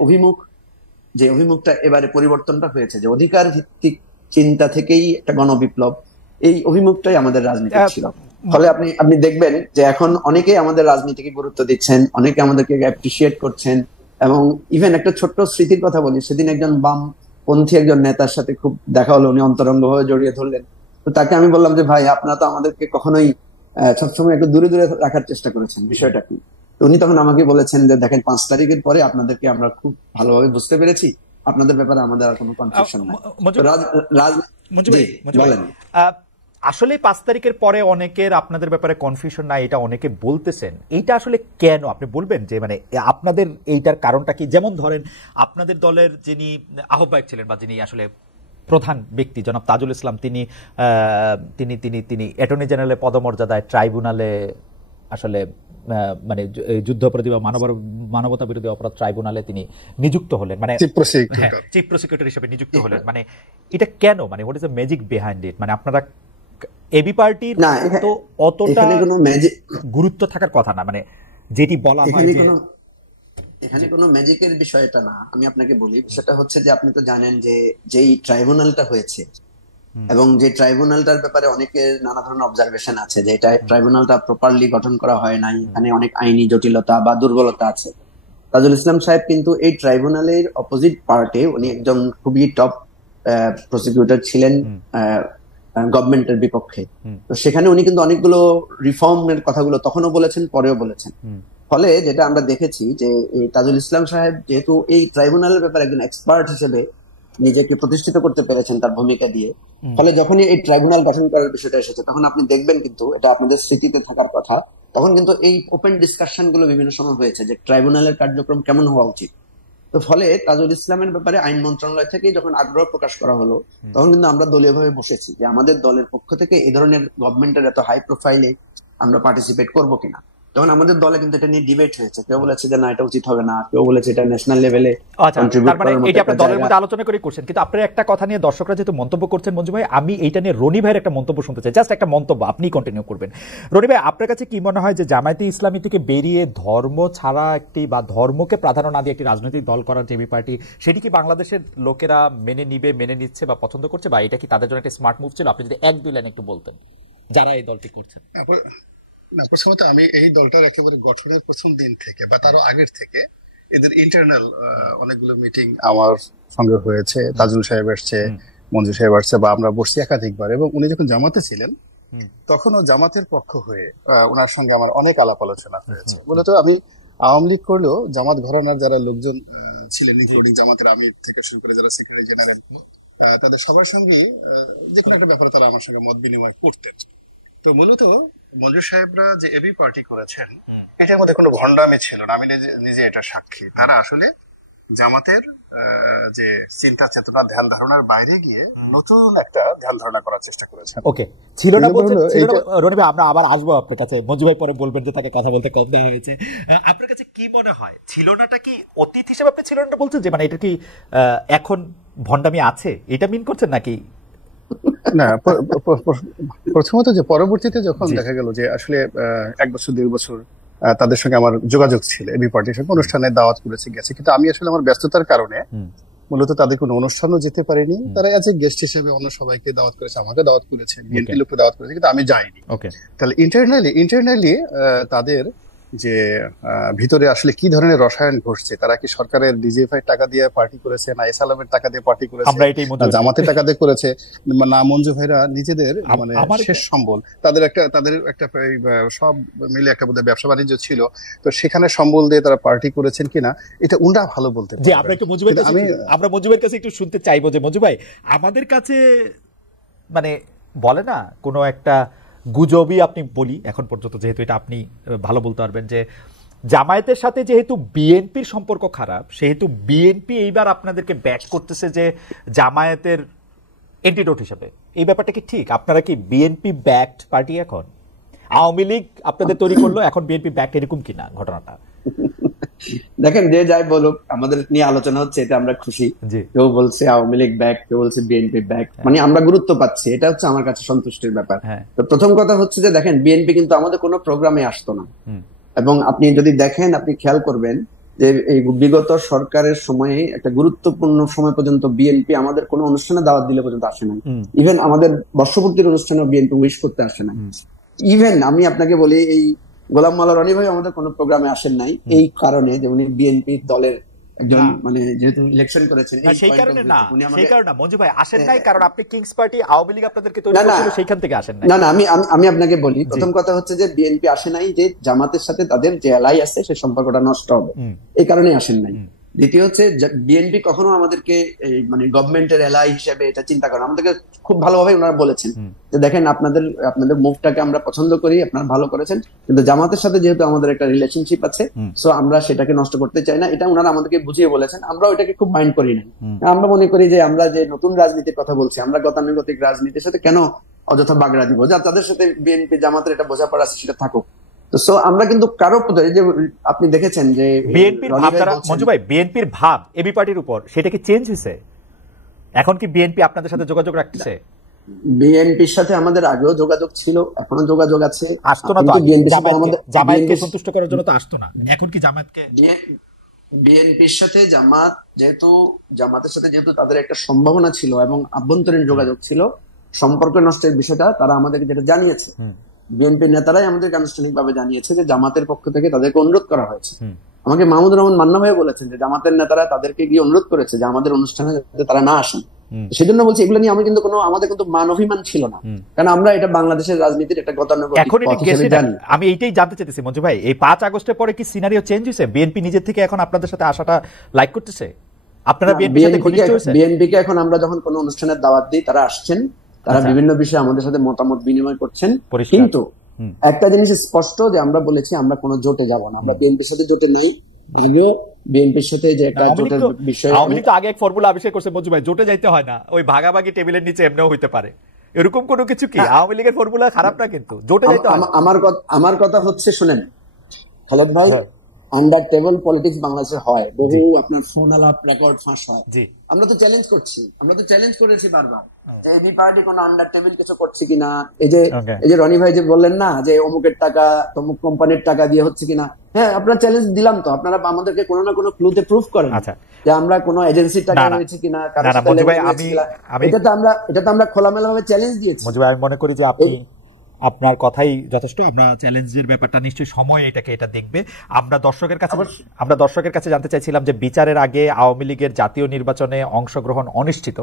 যে অভিমুখটা এবারে পরিবর্তনটা হয়েছে, যে অধিকার ভিত্তিক চিন্তা থেকেই একটা গণবিপ্লব, এই অভিমুখটাই আমাদের রাজনীতি ছিল। ফলে আপনি দেখবেন যে এখন অনেকেই আমাদের রাজনীতিকে গুরুত্ব দিচ্ছেন, অনেকে আমাদেরকে অ্যাপ্রিসিয়েট করছেন। এবং ইভেন একটা ছোট্ট স্মৃতির কথা বলি, সেদিন একজন বামপন্থী একজন নেতার সাথে খুব দেখা হলো, উনি অন্তরঙ্গভাবে জড়িয়ে ধরলেন। তো তাকে আমি বললাম যে ভাই, আপনারা তো আমাদেরকে কখনোই সবসময় একটু দূরে দূরে রাখার চেষ্টা করেছেন, বিষয়টা কি? তো উনি তখন আমাকে বলেছেন যে দেখেন, 5 তারিখের পরে আপনাদেরকে আমরা খুব ভালোভাবে বুঝতে পেরেছি, আপনাদের ব্যাপারে আমাদের আর কোনো কনফিউশন নাই। বলেন, আসলে 5 তারিখের পরে অনেকের আপনাদের ব্যাপারে কনফিউশন নাই, এটা অনেকে বলতেছেন। এইটা আসলে কেন আপনি বলবেন যে মানে আপনাদের এইটার কারণটা কি? যেমন ধরেন আপনাদের দলের যিনি আহ্বায়ক ছিলেন বা যিনি আসলে প্রধান ব্যক্তি জনাব তাজুল ইসলাম, তিনি তিনি তিনি তিনি অ্যাটর্নি জেনারেলের পদমর্যাদায় ট্রাইব্যুনালে আসলে মানে যুদ্ধাপরাধী বা মানবতা বিরোধী অপরাধ ট্রাইব্যুনালে তিনি নিযুক্ত হলেন, মানে চিফ প্রসিকিউটর হিসেবে নিযুক্ত হলেন। মানে এটা কেন, মানে what is the magic behind it? মানে আপনারা এবি পার্টির তো অতটা গুরুত্ব থাকার কথা না, মানে যেটি বলা হয় যে এখানে কোনো ম্যাজিকের বিষয়টা না। আমি আপনাকে বলি, সেটা হচ্ছে যে আপনি তো জানেন যে যেই ট্রাইব্যুনালটা হয়েছে এবং যে ট্রাইব্যুনালটার ব্যাপারে অনেকের নানা ধরনের অবজারভেশন আছে, যে এটা ট্রাইব্যুনালটা প্রপারলি গঠন করা হয় নাই, এখানে অনেক আইনি জটিলতা বা দুর্বলতা আছে। তাজুল ইসলাম সাহেব কিন্তু এই ট্রাইব্যুনালের অপোজিট পার্টে উনি একজন খুবই টপ প্রসিকিউটর ছিলেন গভর্নমেন্টের বিপক্ষে। তো সেখানে উনি কিন্তু অনেকগুলো রিফর্মের কথাগুলো তখনও বলেছেন, পরেও বলেছেন। ফলে যেটা আমরা দেখেছি যে এই তাজুল ইসলাম সাহেব যেহেতু এই ট্রাইব্যুনালের ব্যাপারে একজন এক্সপার্ট হিসেবে নিজেকে প্রতিষ্ঠিত করতে পেরেছেন তার ভূমিকা দিয়ে, ফলে যখনই এই ট্রাইব্যুনাল গঠন করার বিষয়টা এসেছে তখন আপনি দেখবেন কিন্তু এটা আপনাদের স্মৃতিতে থাকার কথা, তখন কিন্তু এই ওপেন ডিসকাশন গুলো বিভিন্ন সময় হয়েছে যে ট্রাইব্যুনালের কার্যক্রম কেমন হওয়া উচিত। তো ফলে তাজুল ইসলামের ব্যাপারে আইন মন্ত্রণালয় থেকে যখন আগ্রহ প্রকাশ করা হলো তখন কিন্তু আমরা দলীয়ভাবে বসেছি যে আমাদের দলের পক্ষ থেকে এই ধরনের গভর্নমেন্টের এত হাই প্রোফাইলে আমরা পার্টিসিপেট করবো কিনা। তখন আমাদের দলে কিন্তু এটা নিয়ে ডিবেট হয়েছে, কেউ বলেছে যে না এটা উচিত হবে না, কেউ বলেছে এটা ন্যাশনাল লেভেলে কন্ট্রিবিউট করার মতো এটা একটা আপনার দলের জায়গা। মধ্যে আলোচনা করে করছেন, কিন্তু আপনার একটা কথা নিয়ে দর্শকরা যেহেতু মন্তব্য করছেন মঞ্জু ভাই, আমি এইটা নিয়ে রনি ভাইয়ের একটা মন্তব্য শুনতে চাই, জাস্ট একটা মন্তব্য, আপনি কন্টিনিউ করবেন। রনি ভাই, আপনার কাছে কি মনে হয় যে জামায়াতে ইসলামী থেকে বেরিয়ে ধর্ম ছাড়া একটি বা ধর্মকে প্রাধান্য না দিয়ে একটি রাজনৈতিক দল করার যে পার্টি, সেটি কি বাংলাদেশের লোকেরা মেনে নিবে, মেনে নিচ্ছে বা পছন্দ করছে, বা এটা কি তাদের জন্য একটা স্মার্ট মুভ ছিল? আপনি যদি এক দুই লাইন একটু বলতেন যারা এই দলটি করছেন। না, প্রথমত আমি এই দলটার একেবারে গঠনের প্রথম দিন থেকে বা তারও আগের থেকে এদের ইন্টারনাল অনেকগুলো মিটিং আমার সঙ্গে হয়েছে। তাজুল সাহেব আসছে, মঞ্জু সাহেব আসছে, বা আমরা বসছি একাধিকবার। এবং উনি যখন জামাতে ছিলেন তখনও জামাতের পক্ষ হয়ে ওনার সঙ্গে আমার অনেক আলাপ আলোচনা হয়েছে। মূলত আমি আওয়ামী লীগ করলেও জামাত ঘরানার যারা লোকজন ছিলেন, ইনক্লুডিং জামাতের আমির থেকে শুরু করে যারা সেক্রেটারি জেনারেল, তাদের সবার সঙ্গেই যে কোনো একটা ব্যাপারে তারা আমার সঙ্গে মত বিনিময় করতেন। তো মূলত মঞ্জুর সাহেবরা যে এবি পার্টি করেছেন এটার মধ্যে কোনো ভণ্ডামি ছিল না, আমি নিজে এটা সাক্ষী। তারা আসলে জামাতের যে চিন্তা চেতনা ধ্যান ধারণার বাইরে গিয়ে নতুন একটা ধ্যান ধারণা করার চেষ্টা করেছেন। ওকে, ছিল না বলতে রনি ভাই, আমরা আবার আসবো আপনার কাছে। মঞ্জু ভাই পরে বলবেন যে তাকে কথা বলতে কম দেওয়া হয়েছে। আপনার কাছে কি মনে হয়, ছিল নাটা কি অতীত হিসেবে আপনি ছিল না বলছেন, যে মানে এটা কি এখন ভণ্ডামি আছে, এটা মিন করছেন নাকি? না, প্রথমত যে পরবর্তীতে যখন দেখা গেল যে আসলে 1 বছর 2 বছর তাদের সঙ্গে আমার যোগাযোগ ছিল, এবি পার্টির সঙ্গে অনুষ্ঠানে দাওয়াত করেছে গেছে, কিন্তু আমি আসলে আমার ব্যস্ততার কারণে মূলত তাদের কোনো অনুষ্ঠানও যেতে পারিনি। তারা এজ এ গেস্ট হিসেবে অন্য সবাইকে দাওয়াত করেছে, আমাকে দাওয়াত করেছে, বিএনপি লোককে দাওয়াত করেছে, কিন্তু আমি যাইনি। তাহলে ইন্টারনালি তাদের যে ভিতরে আসলে কি ধরনের রসায়ন ঘটছে, তারা কি সরকারের ডিজিএফআই টাকা দিয়ে পার্টি করেছে, না এসালামের টাকা দিয়ে পার্টি করেছে, না জামাতের টাকা দিয়ে করেছে, না মঞ্জু ভাইরা নিজেদের মানে শেষ সম্বল, তাদের একটা সব মিলে একটা বোধহয় ব্যবসা বাণিজ্য ছিল, তো সেখানে সম্বল দিয়ে তারা পার্টি করেছেন কিনা এটা উনরা ভালো বলতে পারে। আমরা মঞ্জু ভাইয়ের কাছে একটু শুনতে চাইবো যে মঞ্জু ভাই, আমাদের কাছে মানে বলে না কোনো একটা গুজবই আপনি বলি এখন পর্যন্ত, যেহেতু এটা আপনি ভালো বলতে পারবেন, যে জামায়াতের সাথে যেহেতু বিএনপির সম্পর্ক খারাপ, সেহেতু বিএনপি এইবার আপনাদেরকে ব্যাক করতেছে যে জামায়াতের এন্টিডোট হিসেবে। এই ব্যাপারটা কি ঠিক? আপনারা কি বিএনপি ব্যাকড পার্টি এখন? আওয়ামী লীগ আপনাদের তৈরি করলো, এখন বিএনপি ব্যাকড, এরকম কিনা ঘটনাটা? দেখেন, যে যাই বলুক, আমাদের নিয়ে আলোচনা হচ্ছে, এটা আমরা খুশি। কেউ বলছে আওয়ামী লীগ ব্যাক, কেউ বলছে বিএনপি ব্যাক, মানে আমরা গুরুত্ব পাচ্ছি, এটা হচ্ছে আমার কাছে সন্তুষ্টির ব্যাপার। তো প্রথম কথা হচ্ছে যে দেখেন, বিএনপি কিন্তু আমাদের কোনো প্রোগ্রামে আসতো না, এবং আপনি যদি দেখেন, আপনি খেয়াল করবেন যে এই বিগত সরকারের সময়ে একটা গুরুত্বপূর্ণ সময় পর্যন্ত বিএনপি আমাদের কোনো অনুষ্ঠানে দাওয়াত দিলে পর্যন্ত আসে নাই। ইভেন আমাদের বর্ষপূর্তির অনুষ্ঠানেও বিএনপি উইশ করতে আসে নাই। ইভেন আমি আপনাকে বলি, এই গোলাম মাওলা রনি ভাই আমাদের কোনো প্রোগ্রামে আসেন নাই, এই কারণে যে উনি বিএনপি দলের একজন, মানে যেহেতু ইলেকশন করেছেন, সেই কারণে না, সেই কারণে মঞ্জু ভাই আসেন নাই, কারণ আপনি কিংস পার্টি আওয়ামী লীগ আপনাদেরকে তৈরি করেছিল, সেইখান থেকে আসেন নাই। না, আমি আপনাকে বলি, প্রথম কথা হচ্ছে যে বিএনপি আসে নাই যে জামাতের সাথে তাদের যে এলাই আছে সেই সম্পর্কটা নষ্ট হবে, এই কারণে আসেন নাই। দ্বিতীয় হচ্ছে বিএনপি কখনো আমাদেরকে মানে গভর্নমেন্টের এলাই হিসেবে এটা চিন্তা করেন, আমাদেরকে খুব ভালোভাবে ওনারা বলেছেন যে দেখেন, আপনাদের মুভটাকে আমরা পছন্দ করি, আপনারা ভালো করেছেন, কিন্তু জামাতের সাথে যেহেতু আমাদের একটা রিলেশনশিপ আছে, সো আমরা সেটাকে নষ্ট করতে চাই না, এটা ওনারা আমাদেরকে বুঝিয়ে বলেছেন। আমরা ওইটাকে খুব মাইন্ড করি না। আমরা মনে করি যে আমরা যে নতুন রাজনীতির কথা বলছি, আমরা গতানুগতিক রাজনীতির সাথে কেন অযথা বাগড়া দিব, যা তাদের সাথে বিএনপি জামাতের এটা বোঝাপড়া আছে সেটা থাকুক। তো আমরা কিন্তু কারো যে আপনি দেখেছেন যে বিএনপির ভাব, মঞ্জু ভাই বিএনপির ভাব এবি পার্টির উপর, সেটা কি চেঞ্জ হয়েছে? এখন কি বিএনপি আপনাদের সাথে যোগাযোগ রাখতেছে? বিএনপির সাথে আমাদের আগেও যোগাযোগ ছিল, এখনো যোগাযোগ আছে। আসতো না তো, জামায়াতকে সন্তুষ্ট করার জন্য তো আসতো না, এখন কি জামায়াতকে? বিএনপির সাথে জামাতের সাথে যেহেতু তাদের একটা সম্ভাবনা ছিল এবং আভ্যন্তরীণ যোগাযোগ ছিল, সম্পর্ক নষ্টের বিষয়টা তারা আমাদেরকে যেটা জানিয়েছে, বিএনপি নেতারাই আমাদেরকে আনুষ্ঠানিকভাবে জানিয়েছে যে জামাতের পক্ষ থেকে তাদেরকে অনুরোধ করা হয়েছে। আমাকে মাহমুদুর রহমান মান্না ভাই বলেছেন যে জামাতের নেতারা তাদেরকে গিয়ে অনুরোধ করেছে যে আমাদের অনুষ্ঠানে যাতে তারা না আসেন, সেজন্য বলছি এগুলো নিয়ে আমাদের কিন্তু মান অভিমান ছিল না, কারণ আমরা এটা বাংলাদেশের রাজনীতির একটা গতানুগতিক পথ হিসেবে জানি। আমি এইটাই জানতে চাইতেছি মঞ্জু ভাই, এই 5 আগস্টের পরে কি সিনারিও চেঞ্জ হয়েছে? বিএনপি নিজের থেকে এখন আপনাদের সাথে আসাটা লাইক করতেছে? আপনারা বিএনপির সাথে ঘনিষ্ঠ হয়েছে? বিএনপিকে এখন আমরা যখন কোনো অনুষ্ঠানের দাওয়াত দিই, তারা আসছেন, তারা বিভিন্ন বিষয়ে আমাদের সাথে মতামত বিনিময় করছেন। কিন্তু একটা জিনিস স্পষ্ট, যে আমরা বলেছি আমরা কোনো জোটে যাব না, আমরা বিএনপির সাথে জোটে নেই। বিএনপির সাথে যে একটা জোটের বিষয়, আওয়ামী লীগ তো আগে এক ফর্মুলা আবিষ্কার করছে মঞ্জু ভাই, জোটে যাইতে হয় না, ওই ভাগাভাগি টেবিলের নিচে এমনিও হইতে পারে, এরকম কোনো কিছু কি? আওয়ামী লীগের ফর্মুলা খারাপ না, কিন্তু জোটে যাইতে হয়। আমার কথা হচ্ছে, শুনেন খালেদ ভাই, আন্ডার টেবল পলিটিক্স বাংলাদেশে হয়, বহু আপনার ফোন আলাপ রেকর্ড ফাঁস হয়। আমরা তো চ্যালেঞ্জ করছি, আমরা তো চ্যালেঞ্জ করেছি বারবার যে এবি পার্টি কোনো আন্ডার টেবিল কিছু করছে কিনা। এই যে রনি ভাই যে বললেন না যে অমুকের টাকা তমুক কোম্পানির টাকা দিয়ে হচ্ছে কিনা, হ্যাঁ আপনারা চ্যালেঞ্জ দিলাম তো, আপনারা আমাদেরকে কোনো না কোনো ক্লুতে প্রুফ করেন যে আমরা কোনো এজেন্সির টাকা হয়েছে কিনা, এটা তো আমরা খোলামেলা ভাবে চ্যালেঞ্জ দিয়েছি। আমি মনে করি যে আপনার কথাই যথেষ্ট। আমরা চ্যালেঞ্জের ব্যাপারটা নিশ্চয়ই সময় এটা দেখবে। আমরা দর্শকের কাছে জানতে চাইছিলাম যে বিচারের আগে আওয়ামী লীগের জাতীয় নির্বাচনে অংশগ্রহণ অনিশ্চিত,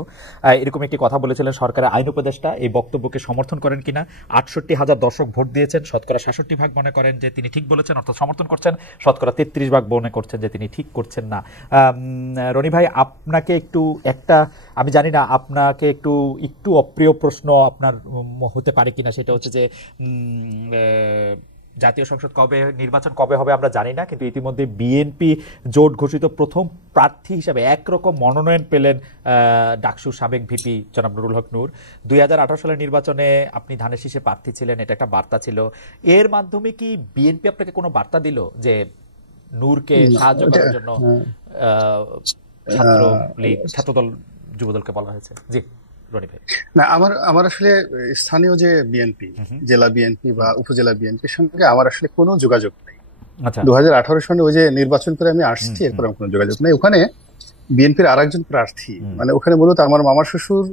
এরকম একটি কথা বলেছিলেন সরকারের আইন উপদেষ্টা। এই বক্তব্যকে সমর্থন করেন কিনা? 68,000 দর্শক ভোট দিয়েছেন, শতকরা 66% মনে করেন যে তিনি ঠিক বলেছেন, অর্থাৎ সমর্থন করছেন, শতকরা 33% মনে করছেন যে তিনি ঠিক করছেন না। রনি ভাই, আপনাকে আমি জানি না, আপনাকে একটু অপ্রিয় প্রশ্ন আপনার হতে পারে কিনা, সেটা হচ্ছে যে জাতীয় সংসদ নির্বাচন কবে হবে আমরা জানি না, কিন্তু ইতিমধ্যে বিএনপি জোট ঘোষিত প্রথম প্রার্থী হিসেবে একরকম মনোনয়ন পেলেন ডাকসুর সাবেক ভিপি জনাব নুরুল হক নূর। 2018 সালের নির্বাচনে আপনি ধানের শীষে প্রার্থী ছিলেন, এটা একটা বার্তা ছিল। এর মাধ্যমে কি বিএনপি আপনাকে কোনো বার্তা দিল যে নূরকে সাহায্য করার জন্য ছাত্রদল যুবদলকে বলা হয়েছে? জি না, আমার আসলে স্থানীয় যে বিএনপি, জেলা বিএনপি বা উপজেলা বিএনপির সঙ্গে আমার আসলে কোনো যোগাযোগ নেই। 2018 সালে ওই যে নির্বাচন করে আমি আসছি, এরপর আমার কোনো যোগাযোগ নেই। ওখানে বিএনপির আরেকজন প্রার্থী, মানে ওখানে মূলত আমার মামা শ্বশুর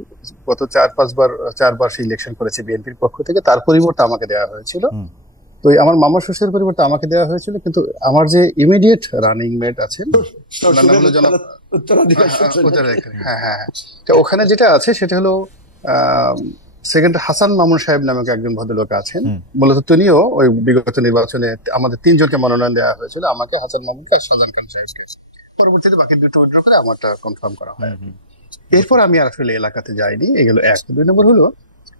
গত 4-5বার সেই ইলেকশন করেছে বিএনপির পক্ষ থেকে, তার পরিবর্তে আমাকে দেওয়া হয়েছিল। তো আমার মামা শ্বশুরের পরিবর্তে আমাকে দেওয়া হয়েছিল, কিন্তু আমার যে ইমিডিয়েট রানিং মেট আছেন ওখানে যেটা আছে সেটা হলো সেকেন্ড হাসান মামুন সাহেব নামক একজন ভদ্রলোক আছেন। মূলত তিনিও ওই বিগত নির্বাচনে আমাদের 3 জনকে মনোনয়ন দেওয়া হয়েছিল, আমাকে, হাসান মামুনকে আর শাহজাহান খান সাহেবকে। পরবর্তীতে বাকি 2টা উইথড্র করে আমারটা কনফার্ম করা হয়। এরপর আমি আর আসলে এলাকাতে যাইনি, এগুলো 1। 2 নম্বর হলো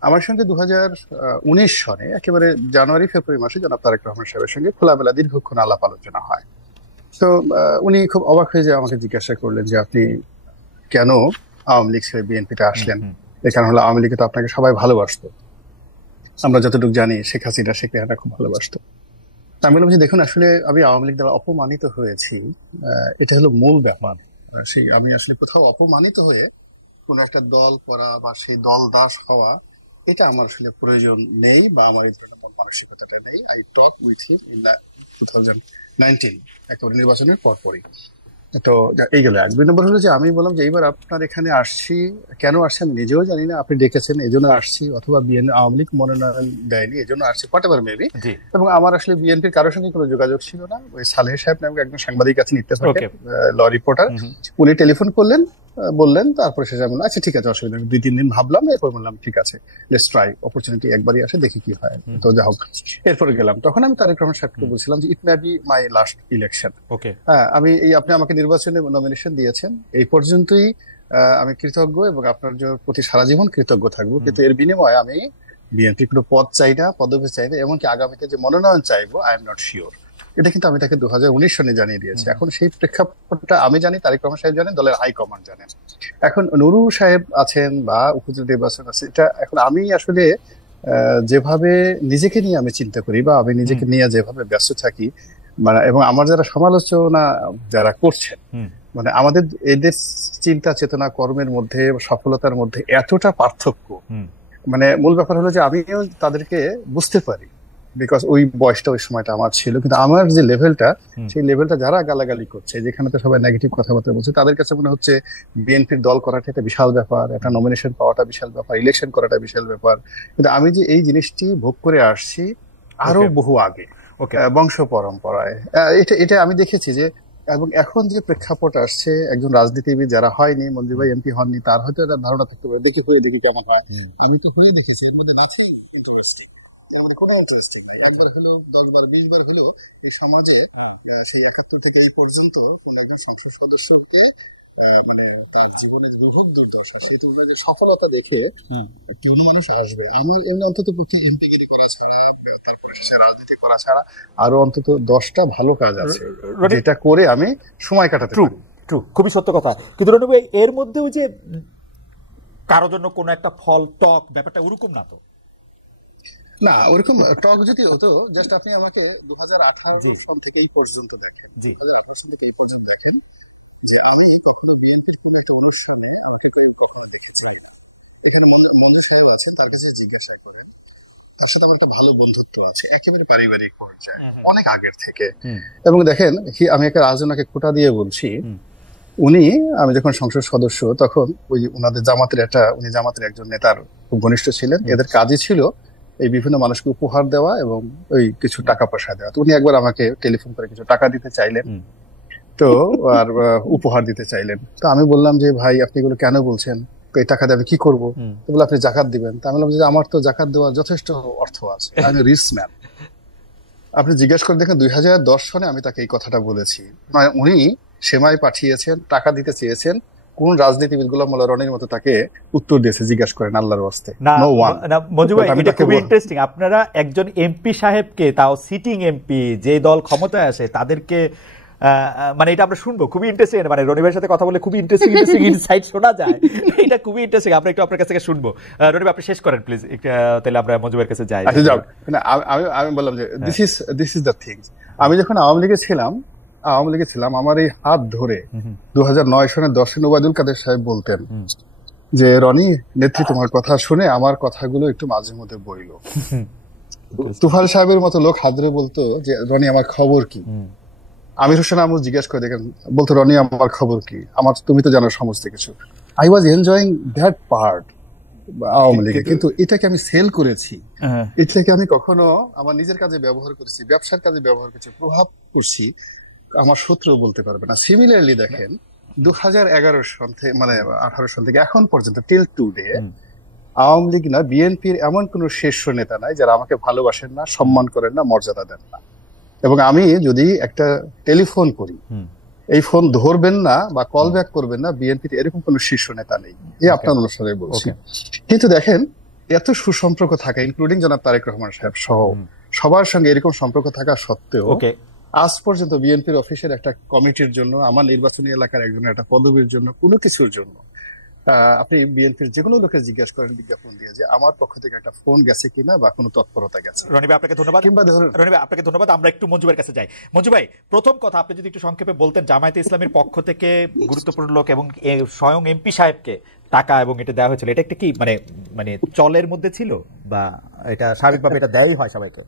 আমার সঙ্গে 2019 সনে একেবারে জানুয়ারি-ফেব্রুয়ারি মাসে জনাব তারেক রহমান সাহেবের সঙ্গে খোলামেলা দীর্ঘক্ষণ আলাপ আলোচনা হয়। তো উনি খুব অবাক হয়ে যে আমাকে জিজ্ঞাসা করলেন যে আপনি কেন আওয়ামী লীগ ছেড়ে বিএনপিতে আসলেন? এর কারণ হলো আওয়ামী লীগে তো আপনাকে সবাই ভালোবাসতো, আমরা যতটুকু জানি শেখ হাসিনা শেখ রেহানা খুব ভালোবাসতো। আমি বললাম যে দেখুন, আসলে আমি আওয়ামী লীগ দ্বারা অপমানিত হয়েছি, এটা হলো মূল ব্যাপার। আমি আসলে কোথাও অপমানিত হয়ে কোন একটা দল করা বা সেই দল দাস হওয়া, এটা আমার আসলে প্রয়োজন নেই, বা আমার এই ধরনের মানসিকতাটা নেই। I talk with him in 2019 একেবারে নির্বাচনের পরপরই। তো এই গেল 1। 2 নম্বর হলো যে আমি বললাম যে এইবার আপনার এখানে আসছি, কেন আসছি আমি নিজেও জানি না, আপনি ডেকেছেন এই জন্য আসছি, অথবা আওয়ামী লীগ মনোনয়ন দেয়নি এই জন্য আসছি, হোয়াটএভার মেবি। এবং আমার আসলে বিএনপির কারোর সঙ্গে কোনো যোগাযোগ ছিল না। ওই সালেহ সাহেব নামে একজন সাংবাদিক আছেন, ইত্তেফাকের ল রিপোর্টার, উনি টেলিফোন করলেন, বললেন, তারপরে শেষে বললাম আচ্ছা ঠিক আছে, অসুবিধা নেই। 2-3 দিন ভাবলাম, এরপর বললাম ঠিক আছে, লেটস ট্রাই, অপরচুনিটি একবারই আসে, দেখি কি হয়। তো যা হোক, এরপরে গেলাম। তখন আমি তারেক রহমান সাহেবকে বলছিলাম যে it may be my last election. আমি আপনি আমাকে নির্বাচনে নমিনেশন দিয়েছেন, এই পর্যন্তই আমি কৃতজ্ঞ এবং আপনার প্রতি সারা জীবন কৃতজ্ঞ থাকবো, কিন্তু এর বিনিময়ে আমি বিএনপির কোনো পদ চাই না, পদবি চাই না, এমনকি আগামীতে যে মনোনয়ন চাইবো আই এম নট শিওর। এটা কিন্তু আমি তাকে 2019 সনে জানিয়ে দিয়েছি। এখন সেই প্রেক্ষাপটটা আমি জানি, তারেক রহমান সাহেব জানেন, দলের হাইকমান্ড জানেন। এখন নুরুল সাহেব আছেন বা উপজেলা নির্বাচন আছে, এটা এখন আমি আসলে যেভাবে নিজেকে নিয়ে আমি চিন্তা করি বা আমি নিজেকে নিয়ে যেভাবে ব্যস্ত থাকি, মানে এবং আমার যারা সমালোচনা যারা করছেন, মানে আমাদের এদের চিন্তা চেতনা কর্মের মধ্যে, সফলতার মধ্যে এতটা পার্থক্য, মানে মূল ব্যাপার হলো যে আমিও তাদেরকে বুঝতে পারি, বিকজ ওই বয়সটা ওই সময়টা আমার ছিল। কিন্তু আমার যে লেভেলটা, সেই লেভেলটা যারা গালাগালি করছে, যেখানে তো সবাই নেগেটিভ কথাবার্তা বলছে, তাদের কাছে মনে হচ্ছে বিএনপির দল করাটা একটা বিশাল ব্যাপার, একটা নমিনেশন পাওয়াটা বিশাল ব্যাপার, ইলেকশন করাটা বিশাল ব্যাপার। কিন্তু আমি যে এই জিনিসটি ভোগ করে আসছি আরো বহু আগে, বংশ পরম্পরায়, এটা আমি দেখেছি যে এবং এখন যে প্রেক্ষাপট আসছে, একজন রাজনীতিবিদ যারা হয়নি, মঞ্জু ভাই এমপি হননি, তার হয়তো একটা ধারণা থাকতে পারে দেখি হয়ে দেখি কেমন হয়। আমি তো হয়ে দেখেছি, এর মধ্যে নাথিং ইন্টারেস্টিং, মানে কোনো ইন্টারেস্টিং নাই। একবার হলো 10 বার 20 বার হলো এই সমাজে সেই 71 থেকে এই পর্যন্ত কোন একজন সংসদ সদস্যকে মানে তার জীবনের দুর্ভোগ দুর্দশা, সেই তুলনায় সফলতা দেখে কেউ মানুষ আসবে। আমি এমনি অন্তত পক্ষে এমপিগিরি করা ছাড়া, তারপরে সে রাজনীতি করা ছাড়া আরো অন্তত 10টা ভালো কাজ আছে যেটা করে আমি সময় কাটাতে পারি। ট্রু, খুবই সত্য কথা। কিন্তু রনি ভাই, এর মধ্যে ওই যে কারোর জন্য কোনো একটা ফল টক ব্যাপারটা ওরকম না তো? না, ওরকম টক যদি হতো, জাস্ট আপনি আমাকে 2018 সাল থেকে এই পর্যন্ত দেখেন, 2018 সাল থেকে এই পর্যন্ত দেখেন যে আমি কখনো বিএনপির কোন একটা অনুষ্ঠানে আমাকে কখনো দেখেছি। এখানে মঞ্জু সাহেব আছেন, তার কাছে জিজ্ঞাসা করেন, তার সাথে আমার একটা ভালো বন্ধুত্ব আছে, একেবারে পারিবারিক পরিচয় অনেক আগের থেকে। এবং দেখেন, আমি একটা রাজনাকে খোঁটা দিয়ে বলছি, উনি, আমি যখন সংসদ সদস্য তখন ওই উনাদের উনি জামাতের একজন নেতার খুব ঘনিষ্ঠ ছিলেন। এদের কাজই ছিল এই বিভিন্ন মানুষকে উপহার দেওয়া এবং ওই কিছু টাকা পয়সা দেওয়া। তো উনি একবার আমাকে টেলিফোন করে কিছু টাকা দিতে চাইলেন, তো আর উপহার দিতে চাইলেন। তো আমি বললাম যে ভাই, আপনি এগুলো কেন বলছেন, এই টাকা দিয়ে আমি কি করবো? তো বলে আপনি জাকাত দিবেন। তা আমি বললাম যে আমার তো জাকাত দেওয়ার যথেষ্ট অর্থ আছে, আমি রিচ ম্যান। আপনি জিজ্ঞাসা করে দেখেন 2010 সনে আমি তাকে এই কথাটা বলেছি। মানে উনি সেমাই পাঠিয়েছেন, টাকা দিতে চেয়েছেন, কোন রাজনীতিবিদ গোলাম মোল্লা রনির মতো তাকে উত্তর দিয়েছে? জিজ্ঞাসা করেন আল্লাহর ওয়াস্তে। না মঞ্জু ভাই, এটা খুবই ইন্টারেস্টিং। আপনারা একজন এমপি সাহেবকে, তাও সিটিং এমপি, যে দল ক্ষমতায় আসে তাদেরকে, মানে এটা আমরা শুনবো, খুবই ইন্টারেস্টিং। মানে রনি ভাইয়ের সাথে কথা বলে খুবই ইন্টারেস্টিং ইনসাইট শোনা যায়, এটা খুবই ইন্টারেস্টিং। আমরা একটু আপনার কাছ থেকে শুনবো। রনি ভাই, আপনি শেষ করেন প্লিজ, তাহলে আমরা মঞ্জু ভাইয়ের কাছে যাই। আমি বললাম যে দিস ইজ দ্য থিংস। আমি যখন আওয়ামী লীগে ছিলাম, আমার এই হাত ধরে 2009 সনের 10 ওবায়দুল কাদের সাহেব বলতেন যে রনি নেত্রী, তোমার কথা শুনে আমার কথাগুলো একটু মাঝে মধ্যে বইল। তুফাল সাহেবের মতো লোক হাত ধরে বলতো যে রনি, আমার খবর কি? আমির হোসেন আমু জিজ্ঞাসা করে দেখেন, বলতো রনি, আমার খবর কি? তুমি তো জানো সমস্ত কিছু। I was enjoying that part Awami লীগে, কিন্তু এটাকে আমি সেল করেছি, এটাকে আমি কখনো আমার নিজের কাজে ব্যবহার করেছি, ব্যবসার কাজে ব্যবহার করছি, প্রভাব করছি, আমার শত্রু বলতে পারবে না। সিমিলারলি দেখেন 2011 সন থেকে, মানে 18 সন থেকে এখন পর্যন্ত টিল টুডে আওয়ামী লীগ না বিএনপির এমন কোন শীর্ষ নেতা নাই যারা আমাকে ভালোবাসেন না, সম্মান করেন না, মর্যাদা দেন না। এবং আমি যদি একটা টেলিফোন করি, এই ফোন ধরবেন না বা কল ব্যাক করবেন না, বিএনপির এরকম কোন শীর্ষ নেতা নেই। এই আপনার অনুসারে বলছি। কিন্তু দেখেন, এত সুসম্পর্ক থাকা, ইনক্লুডিং জনাব তারেক রহমান সাহেব সহ সবার সঙ্গে এরকম সম্পর্ক থাকা সত্ত্বেও আজ পর্যন্ত বিএনপির অফিসের একটা কমিটির জন্য, আমার নির্বাচনী এলাকার একজনের একটা পদবীর জন্য, কোনো কিছুর জন্য আপনি বিএনপির যে কোনো লোকে জিজ্ঞাসা করেন বিজ্ঞাপন দিয়ে যে আমার পক্ষ থেকে একটা ফোন গেছে কিনা বা কোনো তৎপরতা গেছে। রনি ভাই, আপনাকে ধন্যবাদ। রনি ভাই, আপনাকে ধন্যবাদ। আমরা একটু মঞ্জু ভাইয়ের কাছে যাই। মঞ্জু ভাই, প্রথম কথা, আপনি যদি একটু সংক্ষেপে বলতেন, জামায়াতে ইসলামের পক্ষ থেকে গুরুত্বপূর্ণ লোক এবং স্বয়ং এমপি সাহেবকে টাকা এবং এটা দেওয়া হয়েছিল, এটা একটা কি মানে চলের মধ্যে ছিল, বা এটা স্বাভাবিকভাবে এটা দেওয়াই হয় সবাইকে?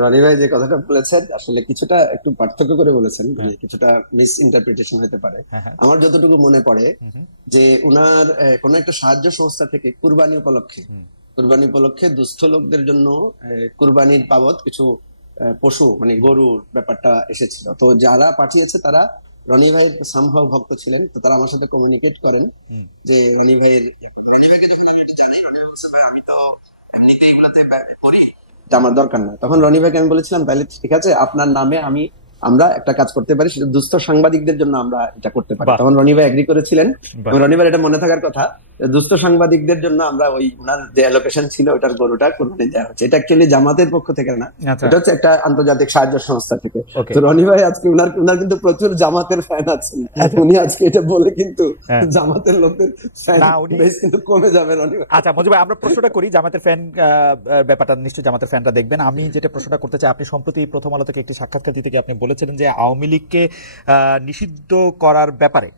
রনি ভাই যে কথাটা বলেছেন, আসলে কিছুটা একটু পার্থক্য করে বলেছেন, কিছুটা মিস ইন্টারপ্রিটেশন হতে পারে। আমার যতটুকু মনে পড়ে যে উনার কোন একটা সাহায্য সংস্থা থেকে কুরবানি উপলক্ষে দুস্থ লোকদের জন্য কুরবানির বাবদ কিছু পশু, মানে গরুর ব্যাপারটা এসেছিল। তো যারা পাঠিয়েছে তারা রনি ভাইয়ের সামহাও ভক্ত ছিলেন। তো তারা আমার সাথে কমিউনিকেট করেন যে রনি ভাইয়ের, আমি তো এমনিতে এগুলাতে করি, আমার দরকার না। তখন রনি ভাইকে আমি বলেছিলাম, তাহলে ঠিক আছে, আপনার নামে আমরা একটা কাজ করতে পারি, সেটা দুস্থ সাংবাদিকদের জন্য আমরা এটা করতে পারি। তখন রনি ভাই এগ্রি করেছিলেন। রনি ভাই এটা মনে থাকার কথা, দুস্থ সাংবাদিকদের জন্য আমরা ওই ওনার যে অ্যালোকেশন ছিল ওটার গরুটা কোরবানি দেওয়া হচ্ছে। এটা অ্যাকচুয়ালি জামাতের পক্ষ থেকে না, এটা হচ্ছে একটা আন্তর্জাতিক সাহায্য সংস্থা থেকে। তো রনি ভাই আজকে উনার কিন্তু প্রচুর জামাতের ফ্যান আছেন, উনি আজকে এটা বলে কিন্তু জামাতের লোকদের ফ্যান কিন্তু কমে যাবে। রনি ভাই, আচ্ছা মঞ্জু ভাই, আমরা প্রশ্নটা করি, জামাতের ফ্যান ব্যাপারটা নিশ্চয়ই জামাতের ফ্যানরা দেখবেন। আমি যেটা প্রশ্নটা করতে চাই, আপনি সম্প্রতি প্রথম আলো থেকে একটি সাক্ষাৎকার দিতে গিয়ে আপনি বলেছিলেন যে আওয়ামী লীগকে নিষিদ্ধ করার ব্যাপারে,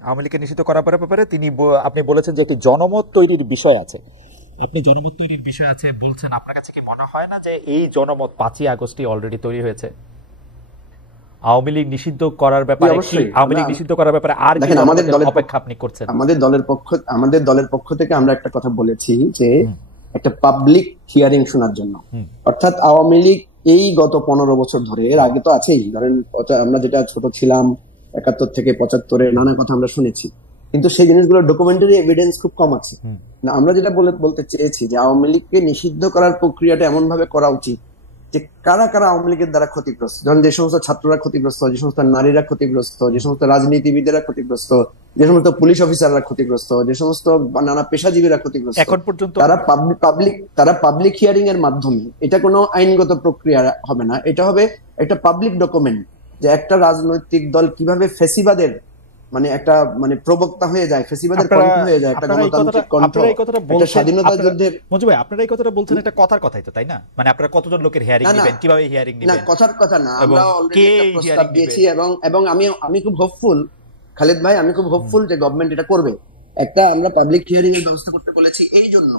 আপনি বলেছেন যে একটি জনমত তৈরির বিষয় আছে। আপনি জনমত তৈরির বিষয় আছে বলছেন, আপনার কাছে কি মনে হয় না যে এই জনমত 5ই আগস্টই অলরেডি তৈরি হয়েছে? আওয়ামী লীগ নিষিদ্ধ করার ব্যাপারে আর কি অপেক্ষা আপনি করছেন? আমাদের দলের পক্ষ থেকে আমরা একটা কথা বলেছি যে একটা পাবলিক হিয়ারিং শোনার জন্য। অর্থাৎ আওয়ামী লীগ এই গত 15 বছর ধরে, এর আগে তো আছেই, ধরেন আমরা যেটা ছোট ছিলাম 71 থেকে 75-এ নানা কথা আমরা শুনেছি, কিন্তু সেই জিনিসগুলো ডকুমেন্টারি এভিডেন্স খুব কম আছে। না, আমরা যেটা বলতে চেয়েছি যে আওয়ামী লীগকে নিষিদ্ধ করার প্রক্রিয়াটা এমন ভাবে করা উচিত যে কারা কারা আওয়ামী লীগের দ্বারা ক্ষতিগ্রস্ত, যেমন যে সমস্ত ছাত্ররা ক্ষতিগ্রস্ত, যে সমস্ত নারীরা ক্ষতিগ্রস্ত, যে সমস্ত রাজনীতিবিদেরা ক্ষতিগ্রস্ত, যে সমস্ত পুলিশ অফিসাররা ক্ষতিগ্রস্ত, যে সমস্ত নানা পেশাজীবীরা ক্ষতিগ্রস্ত, এখন পর্যন্ত তারা পাবলিক হিয়ারিং এর মাধ্যমে, এটা কোনো আইনগত প্রক্রিয়া হবে না, এটা হবে একটা পাবলিক ডকুমেন্ট যে একটা রাজনৈতিক দল কিভাবে ফ্যাসিবাদের একটা প্রবক্তা হয়ে যায়, ফেসিবাদের কণ্ঠ হয়ে যায়, একটা গণতান্ত্রিক কণ্ঠ, একটা স্বাধীনতা যুদ্ধের। মঞ্জু ভাই, আপনারা এই কথাটা বলছেন এটা কথার কথাই তো, তাই না? মানে আপনারা কতজন লোকের হিয়ারিং নেবেন, কিভাবে হিয়ারিং নেবেন? না, কথার কথা না, আমরা অলরেডি একটা প্রস্তাব দিয়েছি এবং আমি খুব হোপফুল, খালেদ ভাই, আমি খুব হোপফুল যে গভর্নমেন্ট এটা করবে। আমরা পাবলিক হিয়ারিং এর ব্যবস্থা করতে বলেছি এই জন্য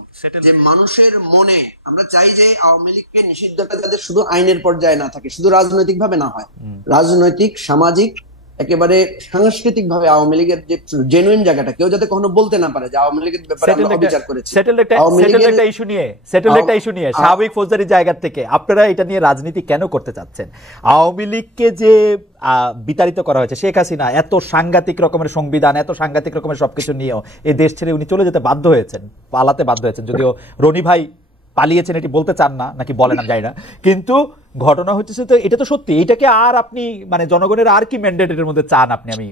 যে মানুষের মনে আমরা চাই যে আওয়ামী লীগকে নিষিদ্ধটা যাতে শুধু আইনের পর্যায়ে না থাকে, শুধু রাজনৈতিক ভাবে না হয়, রাজনৈতিক, সামাজিক, একেবারে সাংস্কৃতিক ভাবে আওয়ামী লীগের যে জেনুইন জায়গাটা কেউ যাতে কখনো বলতে না পারে যে আওয়ামী লীগের ব্যাপারে আমরা অবিচার করেছি। সেটেলড একটা ইস্যু নিয়ে স্বাভাবিক ফৌজদারি জায়গা থেকে আপনারা এটা নিয়ে রাজনীতি কেন করতে চাচ্ছেন? আওয়ামী লীগকে যে বিতাড়িত করা হয়েছে, শেখ হাসিনা এত সাংঘাতিক রকমের সংবিধান, এত সাংঘাতিক রকমের সবকিছু নিয়েও এই দেশ ছেড়ে উনি চলে যেতে বাধ্য হয়েছেন, পালাতে বাধ্য হয়েছেন। যদিও রনি ভাই পালিয়েছেন এটি বলতে চান না, নাকি বলেন আমি জানি না, কিন্তু ঘটনা হচ্ছে তো এটা তো সত্যি। এটাকে আর আপনি জনগণের আর কি ম্যান্ডেটের মধ্যে চান আপনি? আমি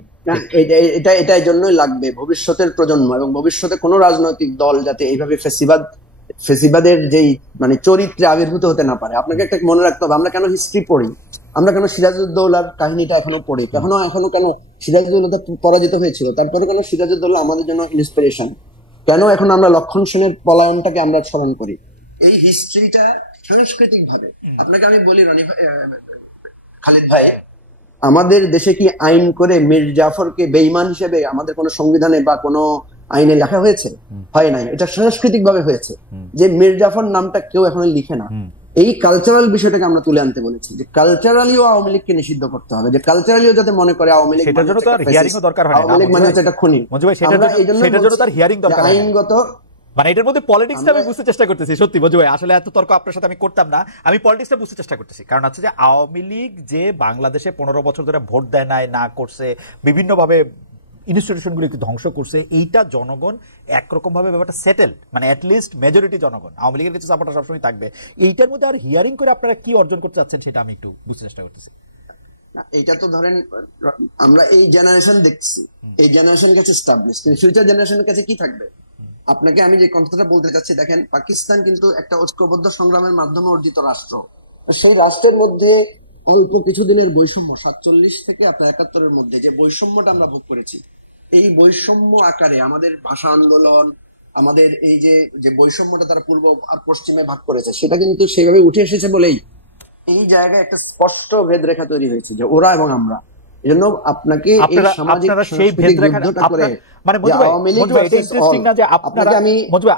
এটাই জন্যই লাগবে ভবিষ্যতের প্রজন্ম এবং ভবিষ্যতে কোন রাজনৈতিক দল যাতে এইভাবে ফেসিবাদের যেই চরিত্রে আবির্ভূত হতে না পারে। আপনাকে একটা মনে রাখতে হবে, আমরা কেন হিস্ট্রি পড়ি, আমরা কেন সিরাজউদ্দৌলার কাহিনীটা এখনো পড়ি, এখনো কেন সিরাজউদ্দৌলা পরাজিত হয়েছিল, তারপরে কেন সিরাজউদ্দৌলা আমাদের জন্য ইন্সপিরেশন, কেন এখন আমরা লক্ষণ সেনের পলায়নটাকে আমরা স্মরণ করি। এই হিস্ট্রিটা সাংস্কৃতিক ভাবে, আপনাকে আমি বলি খালিদ ভাই, আমাদের দেশে কি আইন করে মীর জাফরকে বেঈমান হিসেবে আমাদের কোন সংবিধানে বা কোনো আইনে লেখা হয়েছে? হয় নাই। এটা সাংস্কৃতিক ভাবে হয়েছে যে মীর জাফর নামটা কেউ এখন লিখে না। এই কালচারাল বিষয়টাকে আমরা তুলে আনতে বলেছি যে কালচারালিও আওয়ামী লীগকে নিষিদ্ধ করতে হবে, যে কালচারালিও যাতে মনে করে আওয়ামী লীগ সেটার জন্য তো আর হিয়ারিং দরকার হয় না, আওয়ামী লীগ মানে হচ্ছে একটা খুনি। সেটার জন্য তার হিয়ারিং দরকার হয় না। আইনগত এটার মধ্যে পলিটিক্সটা আমি বুঝতে চেষ্টা করতেছি। সত্যি মজু ভাই, আসলে এত তর্ক আপনার সাথে আমি করতাম না, আমি পলিটিক্সটা বুঝতে চেষ্টা করতেছি। কারণ হচ্ছে যে আওয়ামী লীগ যে বাংলাদেশে 15 বছর ধরে ভোট দেয় নাই, না করছে, বিভিন্নভাবে ইনস্টিটিউশনগুলিকে ধ্বংস করছে, এইটা জনগণ একরকম ভাবে ব্যাপারটা সেটেল, অ্যাটলিস্ট মেজরিটি জনগণ আওয়ামী লীগের কিছু সাপোর্টার সবসময় থাকবে। এইটার মধ্যে আর হিয়ারিং করে আপনারা কি অর্জন করতে চাচ্ছেন সেটা আমি একটু বুঝতে চেষ্টা করতেছি। এটা তো ধরেন আমরা এই জেনারেশন দেখছি, এই জেনারেশন কাছে এস্টাবলিশ, কিন্তু ফিউচার জেনারেশনের কাছে কি থাকবে? আপনাকে আমি যে কথাটা বলতে চাচ্ছি, দেখেন পাকিস্তান কিন্তু একটা ঐক্যবদ্ধ সংগ্রামের মাধ্যমে অর্জিত রাষ্ট্র। সেই রাষ্ট্রের মধ্যে অল্প কিছুদিনের বৈষম্য, 47 থেকে আপনার 71-এর মধ্যে যে বৈষম্যটা আমরা ভোগ করেছি, এই বৈষম্য আকারে আমাদের ভাষা আন্দোলন, আমাদের এই যে বৈষম্যটা তারা পূর্ব আর পশ্চিমে ভাগ করেছে, সেটা কিন্তু সেভাবে উঠে এসেছে বলেই এই জায়গায় একটা স্পষ্ট ভেদরেখা তৈরি হয়েছে যে ওরা এবং আমরা। এজন্য আপনাকে এই সামাজিক সাংস্কৃতিক যুদ্ধটা করে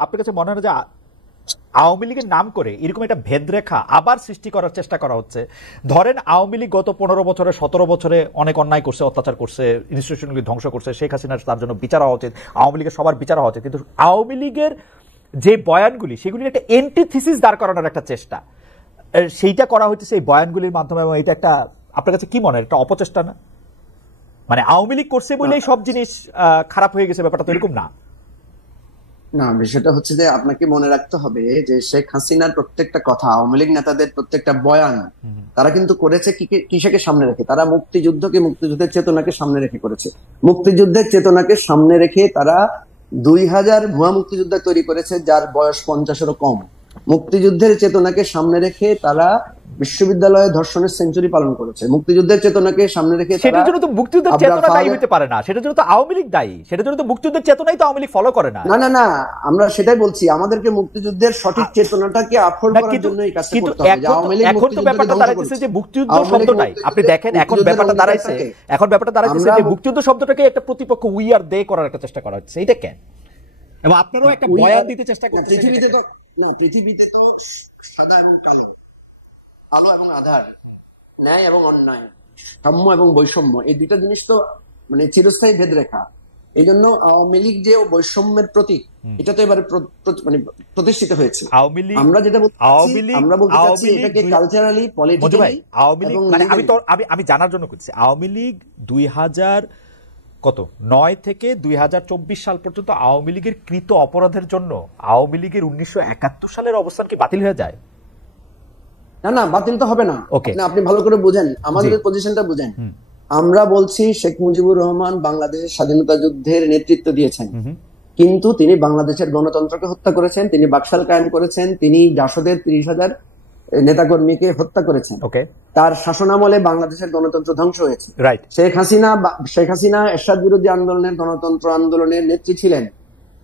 আপনার কাছে মনে হয় যে আওয়ামী লীগের নাম করে এরকম একটা ভেদরেখা আবার সৃষ্টি করার চেষ্টা করা হচ্ছে? ধরেন আওয়ামী লীগ গত 15 বছরে 17 বছরে অনেক অন্যায় করছে, অত্যাচার করছে, ইনস্টিটিউশনগুলি ধ্বংস করছে, শেখ হাসিনার তার জন্য বিচার হওয়া উচিত, আওয়ামী লীগের সবার বিচার হওয়া উচিত, কিন্তু আওয়ামী লীগের যে বয়ানগুলি সেগুলির একটা এন্টিথিসিস দাঁড় করানোর একটা চেষ্টা, সেইটা করা হচ্ছে সেই বয়ানগুলির মাধ্যমে। এবং এটা একটা, আপনার কাছে কি মনে হয়, একটা অপচেষ্টা না? আওয়ামী লীগ করছে বলেই সব জিনিস খারাপ হয়ে গেছে, ব্যাপারটা তো এরকম না। না, বিষয়টা হচ্ছে যে আপনাকে মনে রাখতে হবে যে শেখ হাসিনার প্রত্যেকটা কথা, আওয়ামী লীগ নেতাদের প্রত্যেকটা বয়ান তারা কিন্তু করেছে কিসেকে সামনে রেখে? তারা মুক্তিযুদ্ধকে, মুক্তিযুদ্ধের চেতনাকে সামনে রেখে করেছে। মুক্তিযুদ্ধের চেতনাকে সামনে রেখে তারা 2000 ভুয়া মুক্তিযোদ্ধা তৈরি করেছে যার বয়স 50-এরও কম। মুক্তিযুদ্ধের চেতনাকে সামনে রেখে তারা বিশ্ববিদ্যালয়ে ধর্ষণের সেঞ্চুরি পালন করেছে। মুক্তিযুদ্ধের চেতনাকে সামনে রেখে সেটার জন্য তো মুক্তিযুদ্ধের চেতনা দায়ী হতে পারে না, সেটার জন্য তো আওয়ামী লীগ দায়ী, সেটার জন্য তো মুক্তিযুদ্ধের চেতনাই তো আওয়ামী লীগ ফলো করে না। না, আমরা সেটাই বলছি, আমাদেরকে মুক্তিযুদ্ধের সঠিক চেতনাটাকে আফোর্ড করার জন্য এই কাজটা করতে হবে। আওয়ামী লীগ এখন তো ব্যাপারটা দাঁড়াইছে যে মুক্তিযুদ্ধ শব্দটাই, আপনি দেখেন এখন ব্যাপারটা দাঁড়াইছে যে মুক্তিযুদ্ধ শব্দটাকে একটা প্রতিপক্ষ উই আর দে করার একটা চেষ্টা করা হচ্ছে। এইটা কেন? এবং আপনারাও একটা বয়ান দিতে চেষ্টা করছেন। পৃথিবীতে তো সাদা এবং কালো, আলো এবং আঁধার, ন্যায় এবং অন্যায়, সাম্য এবং বৈষম্য, এই দুইটা জিনিস তো চিরস্থায়ী ভেদরেখা। এই জন্য আওয়ামী লীগ যে বৈষম্যের প্রতীক, এটা তো এবারে মানে প্রতিষ্ঠিত হয়েছে। আওয়ামী লীগ আমরা যেটা আমরা বলতে চাচ্ছি এটাকে কালচারালি, পলিটিক্যালি আওয়ামী লীগ মানে আমি জানার জন্য করছি, আওয়ামী লীগ 2009 থেকে 2024 সাল পর্যন্ত আওয়ামী লীগের কৃত অপরাধের জন্য আওয়ামী লীগের 1971 সালের অবস্থান কি বাতিল হয়ে যায়? না, বাতিল তো হবে না। আপনি ভালো করে বুঝেন, আমাদের পজিশনটা বুঝেন। আমরা বলছি শেখ মুজিবুর রহমান বাংলাদেশের স্বাধীনতা যুদ্ধের নেতৃত্ব দিয়েছেন, কিন্তু তিনি বাংলাদেশের গণতন্ত্রকে হত্যা করেছেন, তিনি বাকশাল কায়েম করেছেন, তিনি জাসদের 30,000 নেতাকর্মীকে হত্যা করেছেন। তার শাসনামলে বাংলাদেশের গণতন্ত্র ধ্বংস হয়েছে। শেখ হাসিনা এরশাদ বিরোধী আন্দোলনের, গণতন্ত্র আন্দোলনের নেত্রী ছিলেন।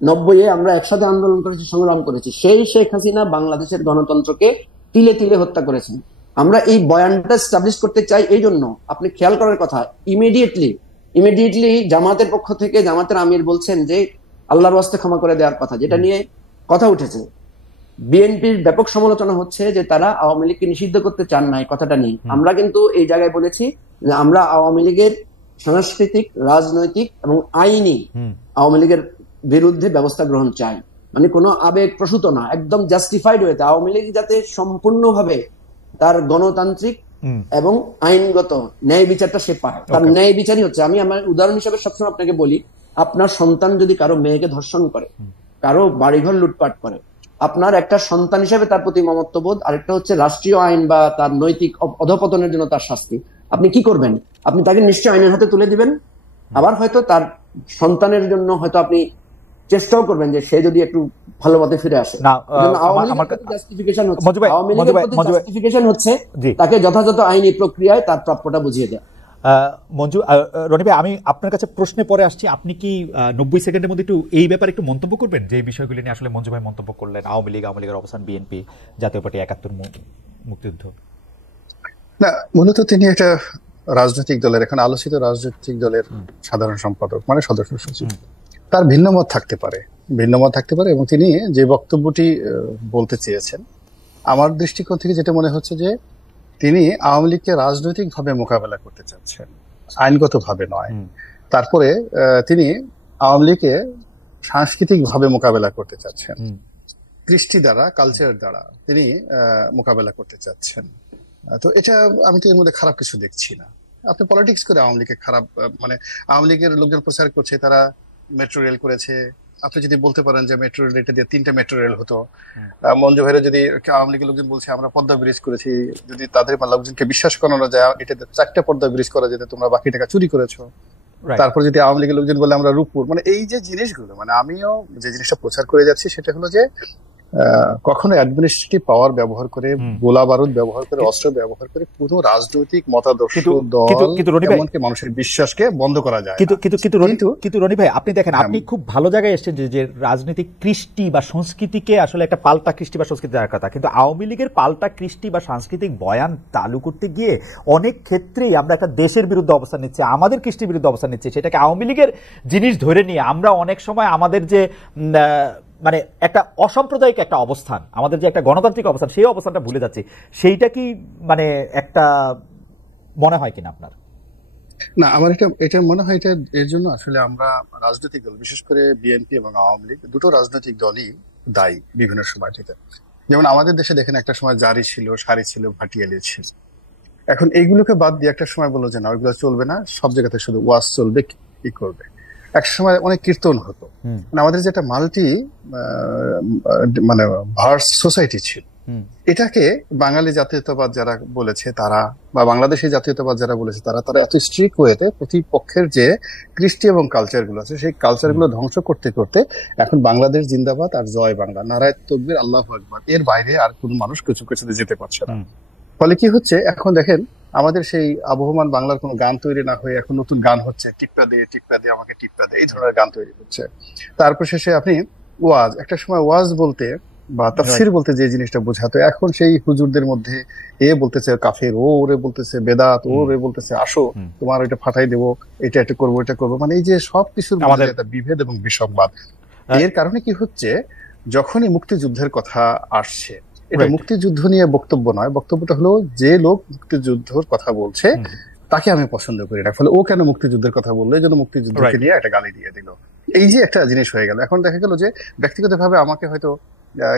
90-এ আমরা একসাথে আন্দোলন করেছি, সংগ্রাম করেছি। সেই শেখ হাসিনা বাংলাদেশের গণতন্ত্রকে তিলে তিলে হত্যা করেছেন। আমরা এই বয়ানটা এস্টাবলিশ করতে চাই। এই জন্য আপনি খেয়াল করার কথা, ইমিডিয়েটলি জামাতের পক্ষ থেকে জামাতের আমির বলছেন যে আল্লাহর ওয়াস্তে ক্ষমা করে দেওয়ার কথা, যেটা নিয়ে কথা উঠেছে। বিএনপির ব্যাপক সমালোচনা হচ্ছে যে তারা আওয়ামী লীগকে নিষিদ্ধ করতে চান না। এই কথাটা নিয়ে আমরা কিন্তু এই জায়গায় বলেছি যে আমরা আওয়ামী লীগের সাংস্কৃতিক, রাজনৈতিক এবং আইনি আওয়ামী লীগের বিরুদ্ধে ব্যবস্থা গ্রহণ চাই। মানে কোনো আবেগ প্রসূত না, একদম জাস্টিফাইড হয়েছে। আওয়ামী লীগ যাতে সম্পূর্ণভাবে তার গণতান্ত্রিক এবং আইনগত ন্যায় বিচারটা সে পায়, তার ন্যায় বিচারই হচ্ছে। আমি আমার উদাহরণ হিসেবে সবসময় আপনাকে বলি, আপনার সন্তান যদি কারো মেয়েকে ধর্ষণ করে, কারো বাড়িঘর লুটপাট করে, আপনার একটা সন্তান হিসেবে তার প্রতি মমত্ববোধ, আরেকটা হচ্ছে রাষ্ট্রীয় আইন বা তার নৈতিক অধঃপতনের জন্য তার শাস্তি। আপনি কি করবেন? আপনি তাকে নিশ্চয়ই আইনের হাতে তুলে দিবেন। আবার হয়তো তার সন্তানের জন্য হয়তো আপনি চেষ্টাও করবেন যে সে যদি একটু ভালো পথে ফিরে আসে। জাস্টিফিকেশন হচ্ছে তাকে যথাযথ আইনি প্রক্রিয়ায় তার প্রাপ্যটা বুঝিয়ে দেয়। মঞ্জু, রনি ভাই, আমি আপনার কাছে প্রশ্নে পরে আসছি। আপনি কি 90 সেকেন্ডের মধ্যে একটু এই ব্যাপারে একটু মন্তব্য করবেন, যে বিষয়গুলি নিয়ে আসলে মঞ্জু ভাই মন্তব্য করলেন, আওয়ামী লীগের অবস্থান, বিএনপি, জাতীয় পার্টি, 71 মুক্তিযুদ্ধ? না, মূলত তিনি একটা রাজনৈতিক দলের, এখন আলোচিত রাজনৈতিক দলের সাধারণ সম্পাদক, মানে সদস্য সচিব। তার ভিন্ন মত থাকতে পারে এবং তিনি যে বক্তব্যটি বলতে চেয়েছেন, আমার দৃষ্টিকোণ থেকে যেটা মনে হচ্ছে যে তিনি আওয়ামী লীগকে রাজনৈতিক ভাবে মোকাবেলা করতে চাচ্ছেন, আইনগত ভাবে নয়। তারপরে তিনি আওয়ামী লীগকে সাংস্কৃতিক ভাবে মোকাবেলা করতে চাচ্ছেন, কৃষ্টি দ্বারা, কালচার দ্বারা তিনি মোকাবেলা করতে চাচ্ছেন। তো এটা আমি তো এর মধ্যে খারাপ কিছু দেখছি না। আপনি পলিটিক্স করে আওয়ামী লীগকে খারাপ, মানে আওয়ামী লীগের লোকজন প্রচার করছে তারা মেট্রো রেল করেছে। আপনি যদি বলতে পারেন যে মেট্রো রেল, এটা দিয়ে 3টা মেট্রো রেল হতো। মঞ্জু ভাইরা যদি আওয়ামী লীগের লোকজন বলছে আমরা পদ্মা ব্রিজ করেছি, যদি তাদের লোকজনকে বিশ্বাস করানো যায় এটাতে 4টা পদ্মা ব্রিজ করা যেত, তোমরা বাকি টাকা চুরি করেছো। তারপর যদি আওয়ামী লীগের লোকজন বলে আমরা রূপপুর, মানে এই যে জিনিসগুলো, মানে আমিও যে জিনিসটা প্রচার করে যাচ্ছি সেটা হলো যে কখনো অ্যাডমিনিস্ট্রেটিভ পাওয়ার ব্যবহার করে, গোলা বারুদ ব্যবহার করে, অস্ত্র ব্যবহার করে পুরো রাজনৈতিক মতাদর্শ দল, এমনকি মানুষের বিশ্বাসকে বন্ধ করা যায়। কিন্তু রনি ভাই, আপনি দেখেন, আপনি খুব ভালো জায়গায় এসেছেন যে রাজনৈতিক কৃষ্টি বা সংস্কৃতিকে আসলে একটা পাল্টা কৃষ্টি বা সংস্কৃতি দেওয়ার কথা, কিন্তু আওয়ামী লীগের পাল্টা কৃষ্টি বা সাংস্কৃতিক বয়ান চালু করতে গিয়ে অনেক ক্ষেত্রেই আমরা একটা দেশের বিরুদ্ধে অবস্থান নিচ্ছি, আমাদের কৃষ্টির বিরুদ্ধে অবস্থান নিচ্ছি। সেটাকে আওয়ামী লীগের জিনিস ধরে নিয়ে আমরা অনেক সময় আমাদের যে মানে একটা অসাম্প্রদায়িক একটা অবস্থান, আমাদের যে একটা গণতান্ত্রিক অবস্থান, সেই অবস্থানটা ভুলে যাচ্ছি। সেইটা কি মানে একটা মনে হয় কিনা আপনার? না, আমার এটা মনে হয় এটা এর জন্য আসলে আমরা রাজনৈতিক দল, বিশেষ করে বিএনপি এবং আওয়ামী লীগ, দুটো রাজনৈতিক দলই দায়ী বিভিন্ন সময়টিতে। যেমন আমাদের দেশে দেখেন একটা সময় জারি ছিল, সারি ছিল, ভাটিয়ালি ছিল। এখন এইগুলোকে বাদ দিয়ে একটা সময় বললো যে না, ওইগুলো চলবে না, সব জায়গাতে শুধু ওয়াজ চলবে, কি করবে। এক সময় অনেক কীর্তন হতো, আমাদের যেটা মাল্টি মানে ভার্স সোসাইটি ছিল, এটাকে বাঙালি জাতীয়তাবাদ যারা বলেছে তারা, বা বাংলাদেশি জাতীয়তাবাদ যারা বলেছে তারা এত স্ট্রিক্ট ওয়েতে প্রতিপক্ষের যে কৃষ্টি এবং কালচার গুলো আছে সেই কালচার গুলো ধ্বংস করতে করতে এখন বাংলাদেশ জিন্দাবাদ আর জয় বাংলা, নারায়ে তাকবীর, আল্লাহু আকবার, এর বাইরে আর কোনো মানুষ কিছু কিছুতে যেতে পারছে না। ফলে কি হচ্ছে, এখন দেখেন আমাদের সেই আবহমান বাংলার কোনো গান তৈরি না হয়ে এখন নতুন গান হচ্ছে, টিপ্পা দিয়ে আমাকে টিপ্পা দে, এই ধরনের গান তৈরি হচ্ছে। তারপর শেষে আপনি ওয়াজ, একটা সময় ওয়াজ বলতে বা তাফসীর বলতে যে জিনিসটা বোঝাতো, এখন সেই হুজুরদের মধ্যে এ বলতেছে কাফের, ওরে বলতেছে বেদাত, ওরে বলতেছে আসো তোমার এটা ফাটাই দেবো, এটা করবো, এটা করবো, মানে এই যে সবকিছুর মধ্যে একটা বিভেদ এবং বিষমবাদ। এর কারণে কি হচ্ছে, যখনই মুক্তিযুদ্ধের কথা আসছে, এটা মুক্তিযুদ্ধ নিয়ে বক্তব্য নয়, বক্তব্যটা হলো যে লোক মুক্তিযুদ্ধের কথা বলছে তাকে আমি পছন্দ করি না, ফলে ও কেন মুক্তিযুদ্ধের কথা বললো, এই জন্য মুক্তিযুদ্ধকে নিয়ে একটা গালি দিয়ে দিল। এই যে একটা জিনিস হয়ে গেল। এখন দেখা গেল যে ব্যক্তিগতভাবে আমাকে হয়তো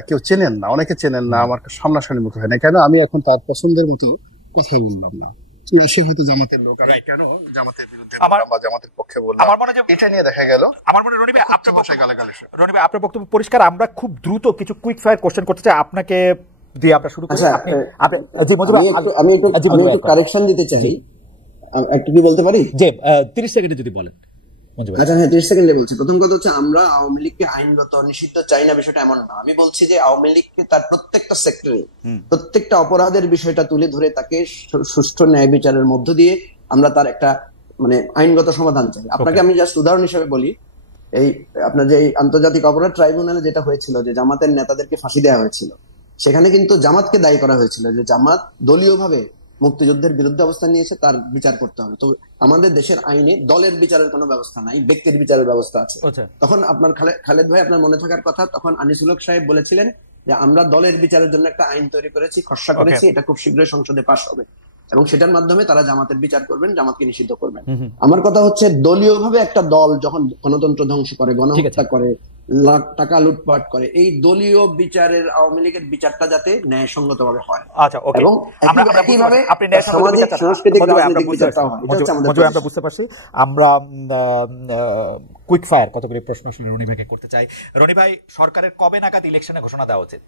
কেউ চেনেন না, অনেকে চেনেন না, আমার সামনাসামনি মুখে হয় না, কেন আমি এখন তার পছন্দের মতো কথা বললাম না। সে হয়তো জামাতের লোক, কেন জামাতের বিরুদ্ধে বা জামাতের পক্ষে বললাম, আমার মনে হয় এটা নিয়ে দেখা গেল আমার মনে রনি ভাই আপনার গালাগালি। রনি ভাই আপনার বক্তব্য পরিষ্কার। আমরা খুব দ্রুত কিছু কুইক ফায়ার কোশ্চেন করতে চাই আপনাকে দিয়ে আমরা শুরু করি। আমি একটু কারেকশন দিতে চাই, একটু কি বলতে পারি? যে 30 সেকেন্ডে যদি বলেন। আচ্ছা হ্যাঁ, 30 সেকেন্ডে বলছি। প্রথম কথা হচ্ছে, আমরা আওয়ামী লীগকে আইনগত নিষিদ্ধ চাই না, বিষয়টা এমন না। আমি বলছি যে আওয়ামী লীগকে তার প্রত্যেকটা সেক্টরে প্রত্যেকটা অপরাধের বিষয়টা তুলে ধরে তাকে সুষ্ঠু ন্যায় বিচারের মধ্য দিয়ে আমরা তার একটা মানে আইনগত সমাধান চাই। আপনাকে আমি জাস্ট উদাহরণ হিসেবে বলি, এই আপনার যে আন্তর্জাতিক অপরাধ ট্রাইব্যুনালে যেটা হয়েছিল, যে জামাতের নেতাদেরকে ফাঁসি দেওয়া হয়েছিল, সেখানে কিন্তু জামাতকে দায়ী করা হয়েছিল যে জামাত দলীয়ভাবে মুক্তিযুদ্ধের বিরুদ্ধে অবস্থান নিয়েছে, তার বিচার করতে হবে। তো আমাদের দেশের আইনে দলের বিচারের কোনো ব্যবস্থা নাই, ব্যক্তির বিচারের ব্যবস্থা আছে। তখন আপনার খালেদ ভাই, আপনার মনে থাকার কথা, তখন আনিসুল হক সাহেব বলেছিলেন যে আমরা দলের বিচারের জন্য একটা আইন তৈরি করেছি, খসড়া করেছি, এটা খুব শীঘ্রই সংসদে পাস হবে এবং সেটার মাধ্যমে তারা জামাতের বিচার করবেন, জামাতকে নিষিদ্ধ করবেন। আমার কথা হচ্ছে, দলীয়ভাবে একটা দল যখন গণতন্ত্র ধ্বংস করে, গণহত্যা করে, লাখ টাকা লুটপাট করে, এই দলীয় বিচারের আওয়ামী লীগের বিচারটা যাতে ন্যায়সঙ্গত ভাবে হয়। আচ্ছা, ওকে। এবং একইভাবে সামাজিক সাংস্কৃতিক রাজনৈতিক বিচারটা হয়। আমরা বুঝতে পারছি। আমরা কুইক ফায়ার কতগুলি প্রশ্ন আসলে রনি ভাইকে করতে চাই। রনি ভাই, সরকারের কবে নাগাদ ইলেকশনে ঘোষণা দেওয়া উচিত?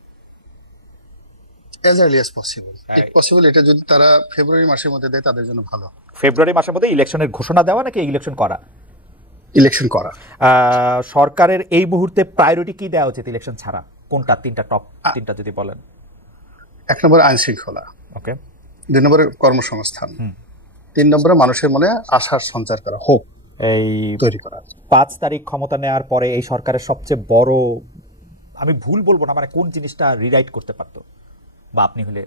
as early as possible. If possible, এটা যদি তারা ফেব্রুয়ারি মাসের মধ্যে দেয় তাদের জন্য ভালো। ফেব্রুয়ারি মাসের মধ্যে ইলেকশনের ঘোষণা দেওয়া নাকি ইলেকশন করা? ইলেকশন করা। সরকারের এই মুহূর্তে প্রায়োরিটি কি দেওয়া উচিত ইলেকশন ছাড়া? কোনটা? টপ তিনটা যদি বলেন। 1 নম্বর আইন শৃঙ্খলা, ওকে। 2 নম্বরে কর্মসংস্থান, 3 নম্বরে মানুষের মনে আশার সঞ্চার করা, হোপ এই তৈরি করা। 5 তারিখ ক্ষমতা নেওয়ার পরে এই সরকারের সবচেয়ে বড়, আমি ভুল বলবো না, মানে কোন জিনিসটা রিরাইট করতে পারতো, বা আপনি হলে?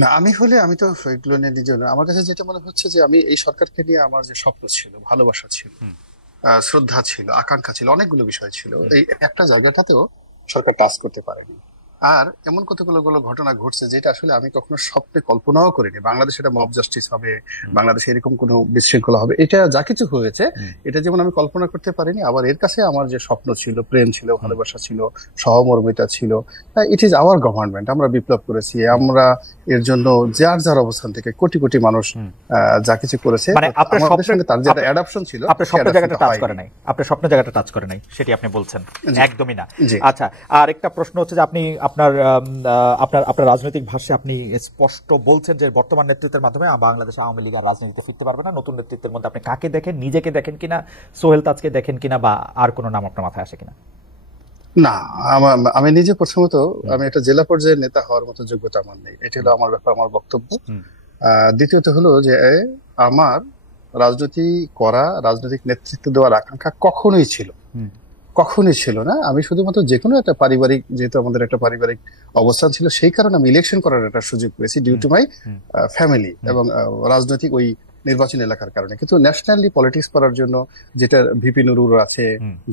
না, আমি হলে আমি তো এগুলো নিয়ে নিজে, আমার কাছে যেটা মনে হচ্ছে যে আমি এই সরকারকে নিয়ে আমার যে স্বপ্ন ছিল, ভালোবাসা ছিল, শ্রদ্ধা ছিল, আকাঙ্ক্ষা ছিল, অনেকগুলো বিষয় ছিল, এই একটা জায়গাটাতেও সরকার টাচ করতে পারেনি। আর এমন কতগুলো ঘটনা ঘটছে যেটা আসলে আমি কখনো স্বপ্নে কল্পনাও করিনি। বাংলাদেশে এটা মব জাস্টিস হবে, বাংলাদেশে এরকম কোনো বিশৃঙ্খলা হবে, এটা যা কিছু হয়েছে এটা যেমন আমি কল্পনা করতে পারিনি, আবার এর কাছে আমার যে স্বপ্ন ছিল, প্রেম ছিল, ভালোবাসা ছিল, সহমর্মিতা ছিল, ইট ইজ আওয়ার গভর্নমেন্ট। আমরা বিপ্লব করেছি, আমরা এর জন্য যার যার অবস্থান থেকে কোটি কোটি মানুষ যা কিছু করেছে, আমাদের সঙ্গে তার যেটা অ্যাডাপশন ছিল, আপনার স্বপ্নের জায়গাটা টাচ করে নাই, আপনার স্বপ্নের জায়গাটা টাচ করে নাই, সেটি আপনি বলছেন? একদমই না। আচ্ছা, আর একটা প্রশ্ন হচ্ছে যে আপনি আপনার রাজনৈতিক ভাষ্যে আপনি স্পষ্ট বলছেন যে বর্তমান নেতৃত্বের মাধ্যমে বাংলাদেশ আওয়ামী লীগ আর রাজনীতিতে ফিরতে পারবে না। নতুন নেতৃত্বের মধ্যে আপনি কাকে দেখেন? নিজেকে দেখেন কিনা, সোহেল তাজকে দেখেন কিনা, বা আর কোনো নাম আপনার মাথায় আসে কিনা? না, আমি নিজে প্রথমত আমি একটা জেলা পর্যায়ের নেতা হওয়ার মতো যোগ্যতা আমার নেই, এটা হলো আমার ব্যাপার, আমার বক্তব্য। দ্বিতীয়ত হলো যে আমার রাজনীতি করা, রাজনৈতিক নেতৃত্ব দেওয়ার আকাঙ্ক্ষা কখনোই ছিল না। আমি শুধুমাত্র যে কোনো একটা পারিবারিক, যেহেতু আমাদের একটা পারিবারিক অবস্থান ছিল, সেই কারণে আমি ইলেকশন করার একটা সুযোগ পেয়েছি ডিউ টু মাই ফ্যামিলি এবং রাজনৈতিক ওই নির্বাচন এলাকার কারণে। কিন্তু ন্যাশনালি পলিটিক্স করার জন্য, যেটা ভিপি নুরুর আছে,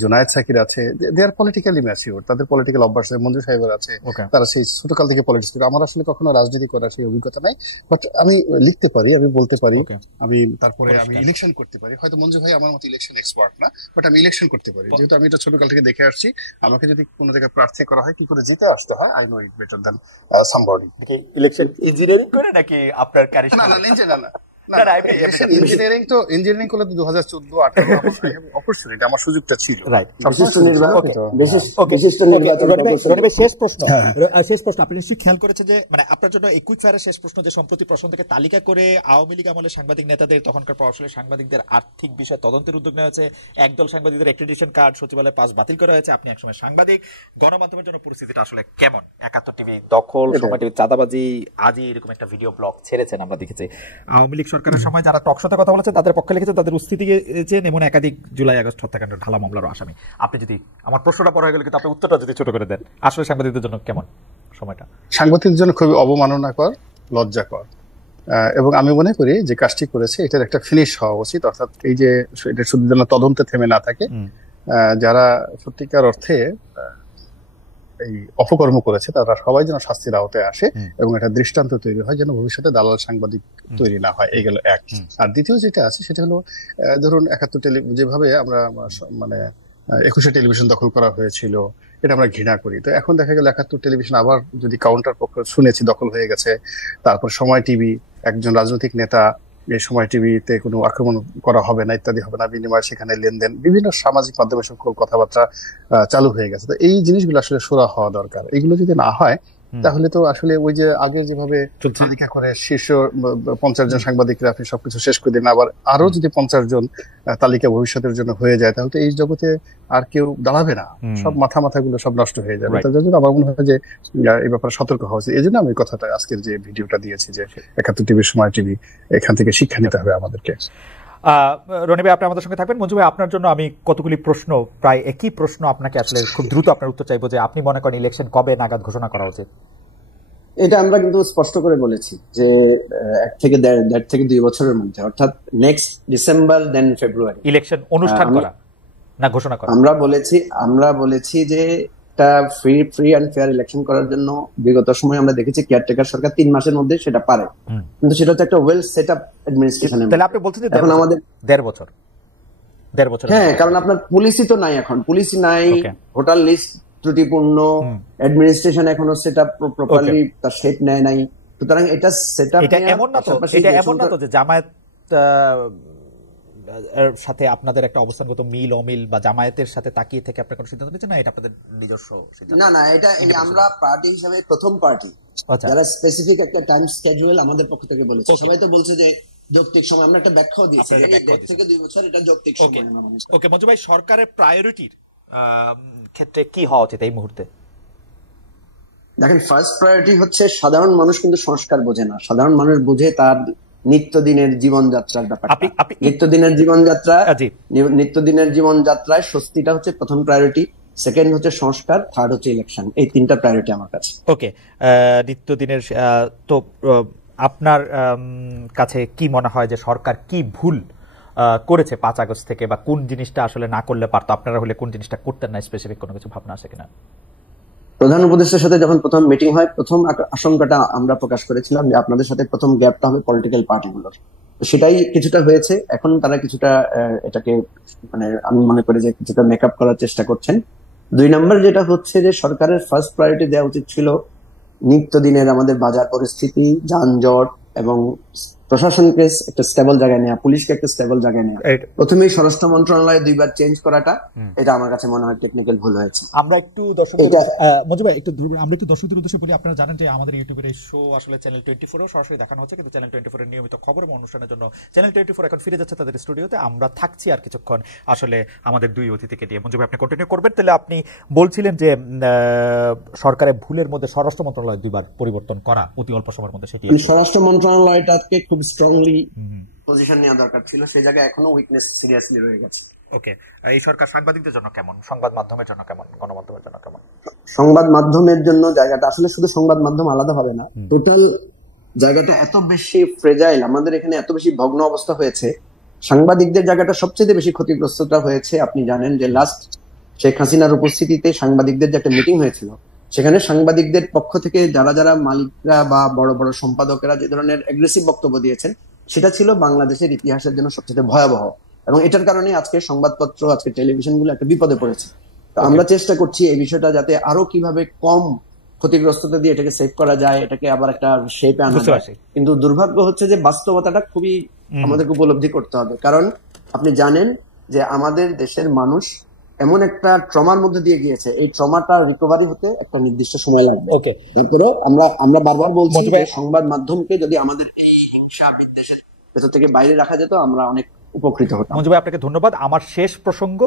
জুনায়েদ সাকির আছে, দে আর পলিটিক্যালি ম্যাচিউর, তাদের পলিটিক্যাল অভ্যাস আছে, মঞ্জু সাহেবের আছে, তারা সেই ছোটকাল থেকে পলিটিক্স করে। আমার আসলে কখনো রাজনীতি করার সেই অভিজ্ঞতা নাই, বাট আমি লিখতে পারি, আমি বলতে পারি, আমি তারপরে আমি ইলেকশন করতে পারি। হয়তো মঞ্জু ভাই আমার মতো ইলেকশন এক্সপার্ট না, বাট আমি ইলেকশন করতে পারি, যেহেতু আমি এটা ছোটকাল থেকে দেখে আসছি। আমাকে যদি কোনো জায়গায় প্রার্থী করা হয়, কি করে জিতে আসতে হয়, I know it better than somebody. Election engineering করে নাকি আপনার ক্যারিশমা? ইঞ্জিনিয়ারিং করলে 2014-18 অপরচুনিটি, আমার সুযোগটা ছিল। শেষ প্রশ্ন, আপনি নিশ্চয়ই খেয়াল করেছেন যে মানে আপনার জন্য এই কুইক ফায়ারের শেষ প্রশ্ন, যে সম্প্রতি প্রশ্ন থেকে তালিকা করে আওয়ামী লীগ আমলে সাংবাদিক নেতাদের, তখনকার প্রভাবশালী সাংবাদিকদের আর্থিক বিষয়ে তদন্তের উদ্যোগ নেওয়া হয়েছে। একদল সাংবাদিকদের অ্যাক্রিডিটেশন কার্ড, সচিবালয় পাস বাতিল করা হয়েছে। আপনি একসময় সাংবাদিক, গণমাধ্যমের জন্য পরিস্থিতিটা আসলে কেমন? 71 টিভি দখল, সময় টিভি চাঁদাবাজি, আজই এরকম একটা ভিডিও ব্লগ ছেড়েছেন, আমরা দেখেছি। আওয়ামী লীগ সরকারের সময় যারা টকশোতে কথা বলেছে তাদের পক্ষে লিখেছে, তাদের উস্থিতি গিয়েছেন, এমন একাধিক জুলাই আগস্ট হত্যাকাণ্ডের ঢালা মামলারও আসামি। আপনি যদি, আমার প্রশ্নটা বড় হয়ে গেল কিন্তু আপনি উত্তরটা যদি ছোট করে দেন, আসলে সাংবাদিকদের জন্য কেমন সময়টা? সাংবাদিকদের জন্য খুবই অবমাননাকর, লজ্জাকর, এবং আমি মনে করি যে কাজটি করেছে এটার একটা ফিনিশ হওয়া উচিত। অর্থাৎ এই যে এটা শুধু যেন তদন্তে থেমে না থাকে, যারা সত্যিকার অর্থে এই অপকর্ম করেছে তারা সবাই যেন শাস্তির আওতায় আসে এবং একটা দৃষ্টান্ত তৈরি হয় যেন ভবিষ্যতে দালাল সাংবাদিক তৈরি না হয়। এই গেল এক। আর দ্বিতীয় যেটা আছে সেটা হলো ধরুন ৭১ যেভাবে আমরা মানে ২১শে টেলিভিশন দখল করা হয়েছিল, এটা আমরা ঘৃণা করি। তো এখন দেখা গেল ৭১ টেলিভিশন আবার যদি কাউন্টার পক্ষ শুনেছি দখল হয়ে গেছে। তারপর সময় টিভি, একজন রাজনৈতিক নেতা এই সময় টিভিতে কোনো আক্রমণ করা হবে না, ইত্যাদি হবে না, বিনিময়ে সেখানে লেনদেন, বিভিন্ন সামাজিক মাধ্যমে সকল কথাবার্তা চালু হয়ে গেছে। তো এই জিনিসগুলো আসলে সুরা হওয়া দরকার। এগুলো যদি না হয় তাহলে তো আসলে ওই যে আগে যেভাবে তালিকা করে শীর্ষ ৫০ জন সাংবাদিকরা আপনি সবকিছু শেষ করে দিন, আবার আরো যদি ৫০ জন তালিকা ভবিষ্যতের জন্য হয়ে যায় তাহলে তো এই জগতে আর কেউ দাঁড়াবে না, সব মাথাগুলো সব নষ্ট হয়ে যাবে। তার জন্য আমার মনে হয় যে এই ব্যাপারে সতর্ক হওয়া উচিত। এই জন্য আমি কথাটা আজকের যে ভিডিওটা দিয়েছি যে ৭১ টিভি, সময় টিভি, এখান থেকে শিক্ষা নিতে হবে আমাদেরকে। রনি ভাই, আপনি আমাদের সঙ্গে থাকবেন। মঞ্জু ভাই, আপনার জন্য আমি কতগুলি প্রশ্ন, প্রায় একই প্রশ্ন আপনাকে আসলে খুব দ্রুত আপনার উত্তর চাইবো যে আপনি মনে করেন ইলেকশন কবে নাগাদ ঘোষণা করা উচিত? এটা আমরা কিন্তু স্পষ্ট করে বলেছি যে ১ থেকে ১.৫ থেকে ২ বছরের মধ্যে, অর্থাৎ নেক্সট ডিসেম্বর দেন ফেব্রুয়ারি ইলেকশন অনুষ্ঠান করা না ঘোষণা করা। আমরা বলেছি যে একটা ফ্রি অ্যান্ড ফেয়ার ইলেকশন করার জন্য বিগত সময় আমরা দেখেছি কেয়ারটেকার সরকার ৩ মাসের মধ্যে সেটা পারে, কিন্তু সেটা হচ্ছে একটা ওয়েল সেট আপ অ্যাডমিনিস্ট্রেশনের। তাহলে আপনি বলছেন যে এখন আমাদের ১.৫ বছর। হ্যাঁ, কারণ আপনার পুলিশই তো নাই, এখন পুলিশই নাই, ভোটার লিস্ট ত্রুটিপূর্ণ, অ্যাডমিনিস্ট্রেশন এখনো সেট আপ প্রপারলি তার শেপ নেয় নাই। সুতরাং এটা সেট আপ এমন না তো যে জামায়াত সাথে আপনাদের একটা অবস্থানগত মিল অমিল বা জামায়াতের সাথে তাকিয়ে থেকে আপনার কোনো সিদ্ধান্ত নিচ্ছেন না, এটা আপনাদের নিজস্ব সিদ্ধান্ত? না, এটা আমরা পার্টি হিসেবে প্রথম পার্টি যারা স্পেসিফিক একটা টাইম স্কেজুয়াল আমাদের পক্ষ থেকে বলেছে। সবাই তো বলছে যে যৌক্তিক সময়, আমরা একটা ব্যাখ্যাও দিয়েছি ১ থেকে ২ বছর, এটা যৌক্তিক সময়। ওকে মঞ্জু ভাই, সরকারের প্রায়োরিটির ক্ষেত্রে কি হওয়া উচিত এই মুহূর্তে? দেখেন, ফার্স্ট প্রায়োরিটি হচ্ছে সাধারণ মানুষ কিন্তু সংস্কার বোঝে না। সাধারণ মানুষ বোঝে তার নিত্যদিনের জীবনযাত্রার ব্যাপারটা। নিত্যদিনের জীবনযাত্রায় স্বস্তিটা হচ্ছে প্রথম প্রায়োরিটি, সেকেন্ড হচ্ছে সংস্কার, থার্ড হচ্ছে ইলেকশন। এই ৩টা প্রায়োরিটি আমার কাছে। ওকে, নিত্যদিনের তো আপনার কাছে কি মনে হয় যে সরকার কি ভুল করেছে ৫ আগস্ট থেকে, বা কোন জিনিসটা আসলে না করলে পারতো? আপনারা হলে কোন জিনিসটা করতেন না? স্পেসিফিক কোনো কিছু ভাবনা আছে কিনা? প্রধান উপদেষ্টার সাথে যখন প্রথম মিটিং হয়, প্রথম আশঙ্কাটা আমরা প্রকাশ করেছিলাম যে আপনাদের সাথে প্রথম গ্যাপটা হবে পলিটিক্যাল পার্টিগুলোর। সেটাই কিছুটা হয়েছে। এখন তারা কিছুটা এটাকে মানে আমি মনে করি যে কিছুটা মেকআপ করার চেষ্টা করছেন। ২ নম্বর যেটা হচ্ছে যে সরকারের ফার্স্ট প্রায়োরিটি দেওয়া উচিত ছিল নিত্যদিনের আমাদের বাজার পরিস্থিতি, যানজট এবং প্রশাসনকে একটা স্টেবল জায়গায় নেওয়া, পুলিশকে একটা স্টেবল জায়গায় নেওয়া। প্রথমেই স্বরাষ্ট্র মন্ত্রণালয়ে ২ বার চেঞ্জ করাটা, এটা আমার কাছে মনে হয় টেকনিক্যাল ভুল হয়েছে। আমরা একটু মঞ্জু ভাই আমরা একটু দর্শকদের উদ্দেশ্যে বলি। আপনারা জানেন যে আমাদের ইউটিউবের এই শো আসলে চ্যানেল 24-এও সরাসরি দেখানো হচ্ছে, কিন্তু চ্যানেল 24-এর নিয়মিত খবর এবং অনুষ্ঠানের জন্য চ্যানেল 24 এখন ফিরে যাচ্ছে তাদের স্টুডিওতে। আমরা থাকছি আর কিছুক্ষণ আসলে আমাদের 2 অতিথিকে দিয়ে। মঞ্জু ভাই, আপনি কন্টিনিউ করবেন। তাহলে আপনি বলছিলেন যে সরকারের ভুলের মধ্যে স্বরাষ্ট্র মন্ত্রণালয় 2 বার পরিবর্তন করা অতি অল্প সময়ের মধ্যে, সেটি স্বরাষ্ট্র মন্ত্রণালয়টাকে খুব স্ট্রংলি পজিশন নেওয়া দরকার ছিল। সেই জায়গায় এখনো উইকনেস সিরিয়াসলি রয়ে গেছে। ওকে, এই সরকার সাংবাদিকদের জন্য কেমন, সংবাদ মাধ্যমের জন্য কেমন, গণমাধ্যমের জন্য কেমন? সংবাদ মাধ্যমের জন্য জায়গাটা আসলে শুধু সংবাদ মাধ্যম আলাদা হবে না, টোটাল জায়গাটা এত বেশি ফ্রেজাইল, আমাদের এখানে এত বেশি ভগ্ন অবস্থা হয়েছে। সাংবাদিকদের জায়গাটা সবচেয়ে বেশি ক্ষতিগ্রস্তটা হয়েছে। আপনি জানেন যে লাস্ট শেখ হাসিনার উপস্থিতিতে সাংবাদিকদের যে একটা মিটিং হয়েছিল, সেখানে সাংবাদিকদের পক্ষ থেকে যারা মালিকরা বা বড় বড় সম্পাদকেরা যে ধরনের অ্যাগ্রেসিভ বক্তব্য দিয়েছেন, সেটা ছিল বাংলাদেশের ইতিহাসের জন্য সবচেয়ে ভয়াবহ। এবং এটার কারণে আজকে সংবাদপত্র, আজকে টেলিভিশন গুলো একটা বিপদে পড়েছে। তো আমরা চেষ্টা করছি এই বিষয়টা যাতে আরো কিভাবে কম ক্ষতিগ্রস্ততা দিয়ে এটাকে সেভ করা যায়, এটাকে আবার একটা শেপে আনা যায়। কিন্তু দুর্ভাগ্য হচ্ছে যে বাস্তবতাটা খুবই আমাদেরকে উপলব্ধি করতে হবে। কারণ আপনি জানেন যে আমাদের দেশের মানুষ এমন একটা ট্রমার মধ্যে দিয়ে গিয়েছে, এই ট্রমাটা রিকভারি হতে একটা নির্দিষ্ট সময় লাগবে। তারপরে আমরা বারবার বলছি যে সংবাদ মাধ্যমকে যদি আমাদের এই হিংসা বিদ্বেষের ভেতর থেকে বাইরে রাখা যেত, আমরা অনেক উপকৃত হতাম। মঞ্জু ভাই, আপনাকে ধন্যবাদ। আমার শেষ প্রসঙ্গ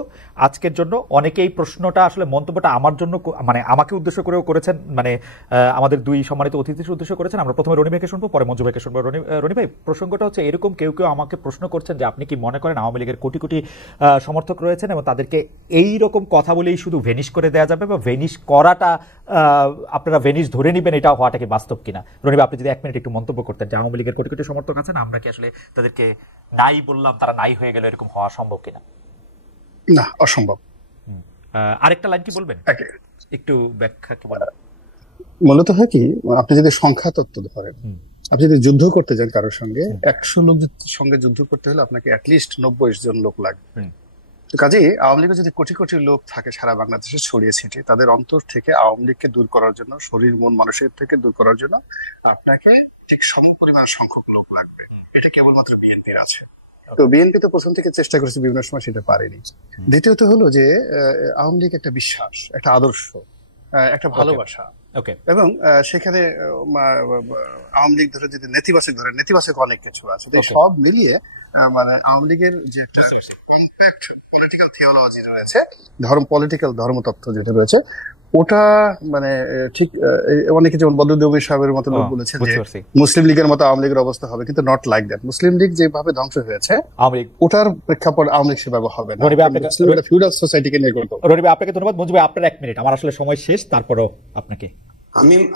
আজকের জন্য, অনেকেই প্রশ্নটা আসলে মন্তব্যটা আমার জন্য মানে আমাকে উদ্দেশ্য করেও করেছেন, মানে আমাদের 2 সম্মানিত অতিথির উদ্দেশ্য করেছেন। আমরা প্রথমে রনি ভাইকে শুনবো, পরে মঞ্জু ভাইকে শুনবো। রনি ভাই, প্রসঙ্গটা হচ্ছে এরকম, কেউ আমাকে প্রশ্ন করছেন যে আপনি কি মনে করেন আওয়ামী লীগের কোটি কোটি সমর্থক রয়েছেন এবং তাদেরকে এই রকম কথা বলেই শুধু ভেনিশ করে দেওয়া যাবে, বা ভেনিশ করাটা আপনারা ভেনিশ ধরে নিবেন, এটা হওয়াটা কি বাস্তব কিনা? রনি ভাই, আপনি যদি 1 মিনিট একটু মন্তব্য করতেন যে আওয়ামী লীগের কোটি কোটি সমর্থক আছেন, আমরা কি আসলে তাদেরকে নাই বললাম, তারা নাই হয়ে গেল, এরকম হওয়া সম্ভব কিনা? না, অসম্ভব। আরেকটা লাইন কি বলবেন? একটু ব্যাখ্যা কি বলেন? মূলত হয় কি, আপনি যদি সংখ্যা তত্ত্ব ধরেন, আপনি যদি যুদ্ধ করতে যান কারোর সঙ্গে, 100 লোক সঙ্গে যুদ্ধ করতে হলে আপনাকে অ্যাটলিস্ট 90 জন লোক লাগবে। তো কাজেই আওয়ামী লীগের যদি কোটি কোটি লোক থাকে সারা বাংলাদেশে ছড়িয়ে ছিটিয়ে, তাদের অন্তর থেকে আওয়ামী লীগকে দূর করার জন্য, শরীর মন মানুষের থেকে দূর করার জন্য আপনাকে ঠিক সমপরিমাণ সংখ্যক লোক লাগবে। এটা কেবলমাত্র বিএনপির আছে। তো বিএনপি তো প্রথম থেকে চেষ্টা করেছে, বিভিন্ন সময় সেটা পারেনি। দ্বিতীয়ত হলো যে আওয়ামী লীগ একটা বিশ্বাস, একটা আদর্শ, একটা ভালোবাসা, এবং সেখানে আওয়ামী লীগ ধরে যদি নেতিবাচক ধরে, নেতিবাচক অনেক কিছু আছে। সব মিলিয়ে মানে আওয়ামী লীগের যে একটা কম্প্যাক্ট পলিটিক্যাল থিওলজি রয়েছে, পলিটিক্যাল ধর্মতত্ত্ব যেটা রয়েছে, ওটা মানে ঠিক অনেকে যেমন বদরুদ্দীন সাহেবের মতো লোক বলেছেন যে মুসলিম লীগের মতো আওয়ামী লীগের অবস্থা হবে, কিন্তু নট লাইক দ্যাট। মুসলিম লীগ যেভাবে ধ্বংস হয়েছে, ওটার প্রেক্ষাপট আওয়ামী লীগ সেভাবে হবে না। ফিউডাল সোসাইটিকে নিয়ে করতে হবে। রনিভাই আপনাকে ধন্যবাদ। মঞ্জু ভাই আপনার 1 মিনিট, আমার আসলে সময় শেষ, তারপরও আপনাকে।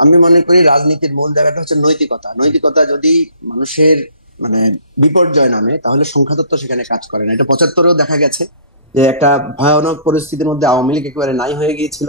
আমি মনে করি রাজনীতির মূল জায়গাটা হচ্ছে নৈতিকতা। নৈতিকতা যদি মানুষের মানে বিপর্যয় নামে, তাহলে সংখ্যাতত্ত্ব সেখানে কাজ করে না। এটা 75-এও দেখা গেছে যে একটা ভয়ানক পরিস্থিতির মধ্যে আওয়ামী লীগ একেবারে নাই হয়ে গিয়েছিল।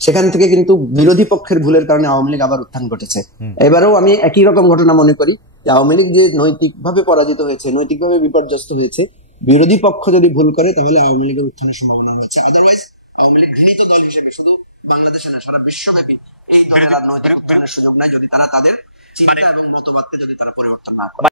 সেখান থেকে কিন্তু বিরোধী পক্ষের ভুলের কারণে আওয়ামী লীগ আবার উত্থান ঘটেছে। এবারেও আমি একই রকম ঘটনা মনে করি যে আওয়ামী লীগ যে নৈতিকভাবে পরাজিত হয়েছে, নৈতিকভাবে বিপর্যস্ত হয়েছে, বিরোধী পক্ষ যদি ভুল করে তাহলে আওয়ামী লীগের উত্থানের সম্ভাবনা রয়েছে। আদারওয়াইজ আওয়ামী লীগ ঘৃণিত দল হিসেবে শুধু বাংলাদেশে না, সারা বিশ্বব্যাপী এই দলের আর নৈতিক উত্থানের সুযোগ নাই যদি তারা তাদের চিন্তা এবং মতবাদকে যদি তারা পরিবর্তন না করে।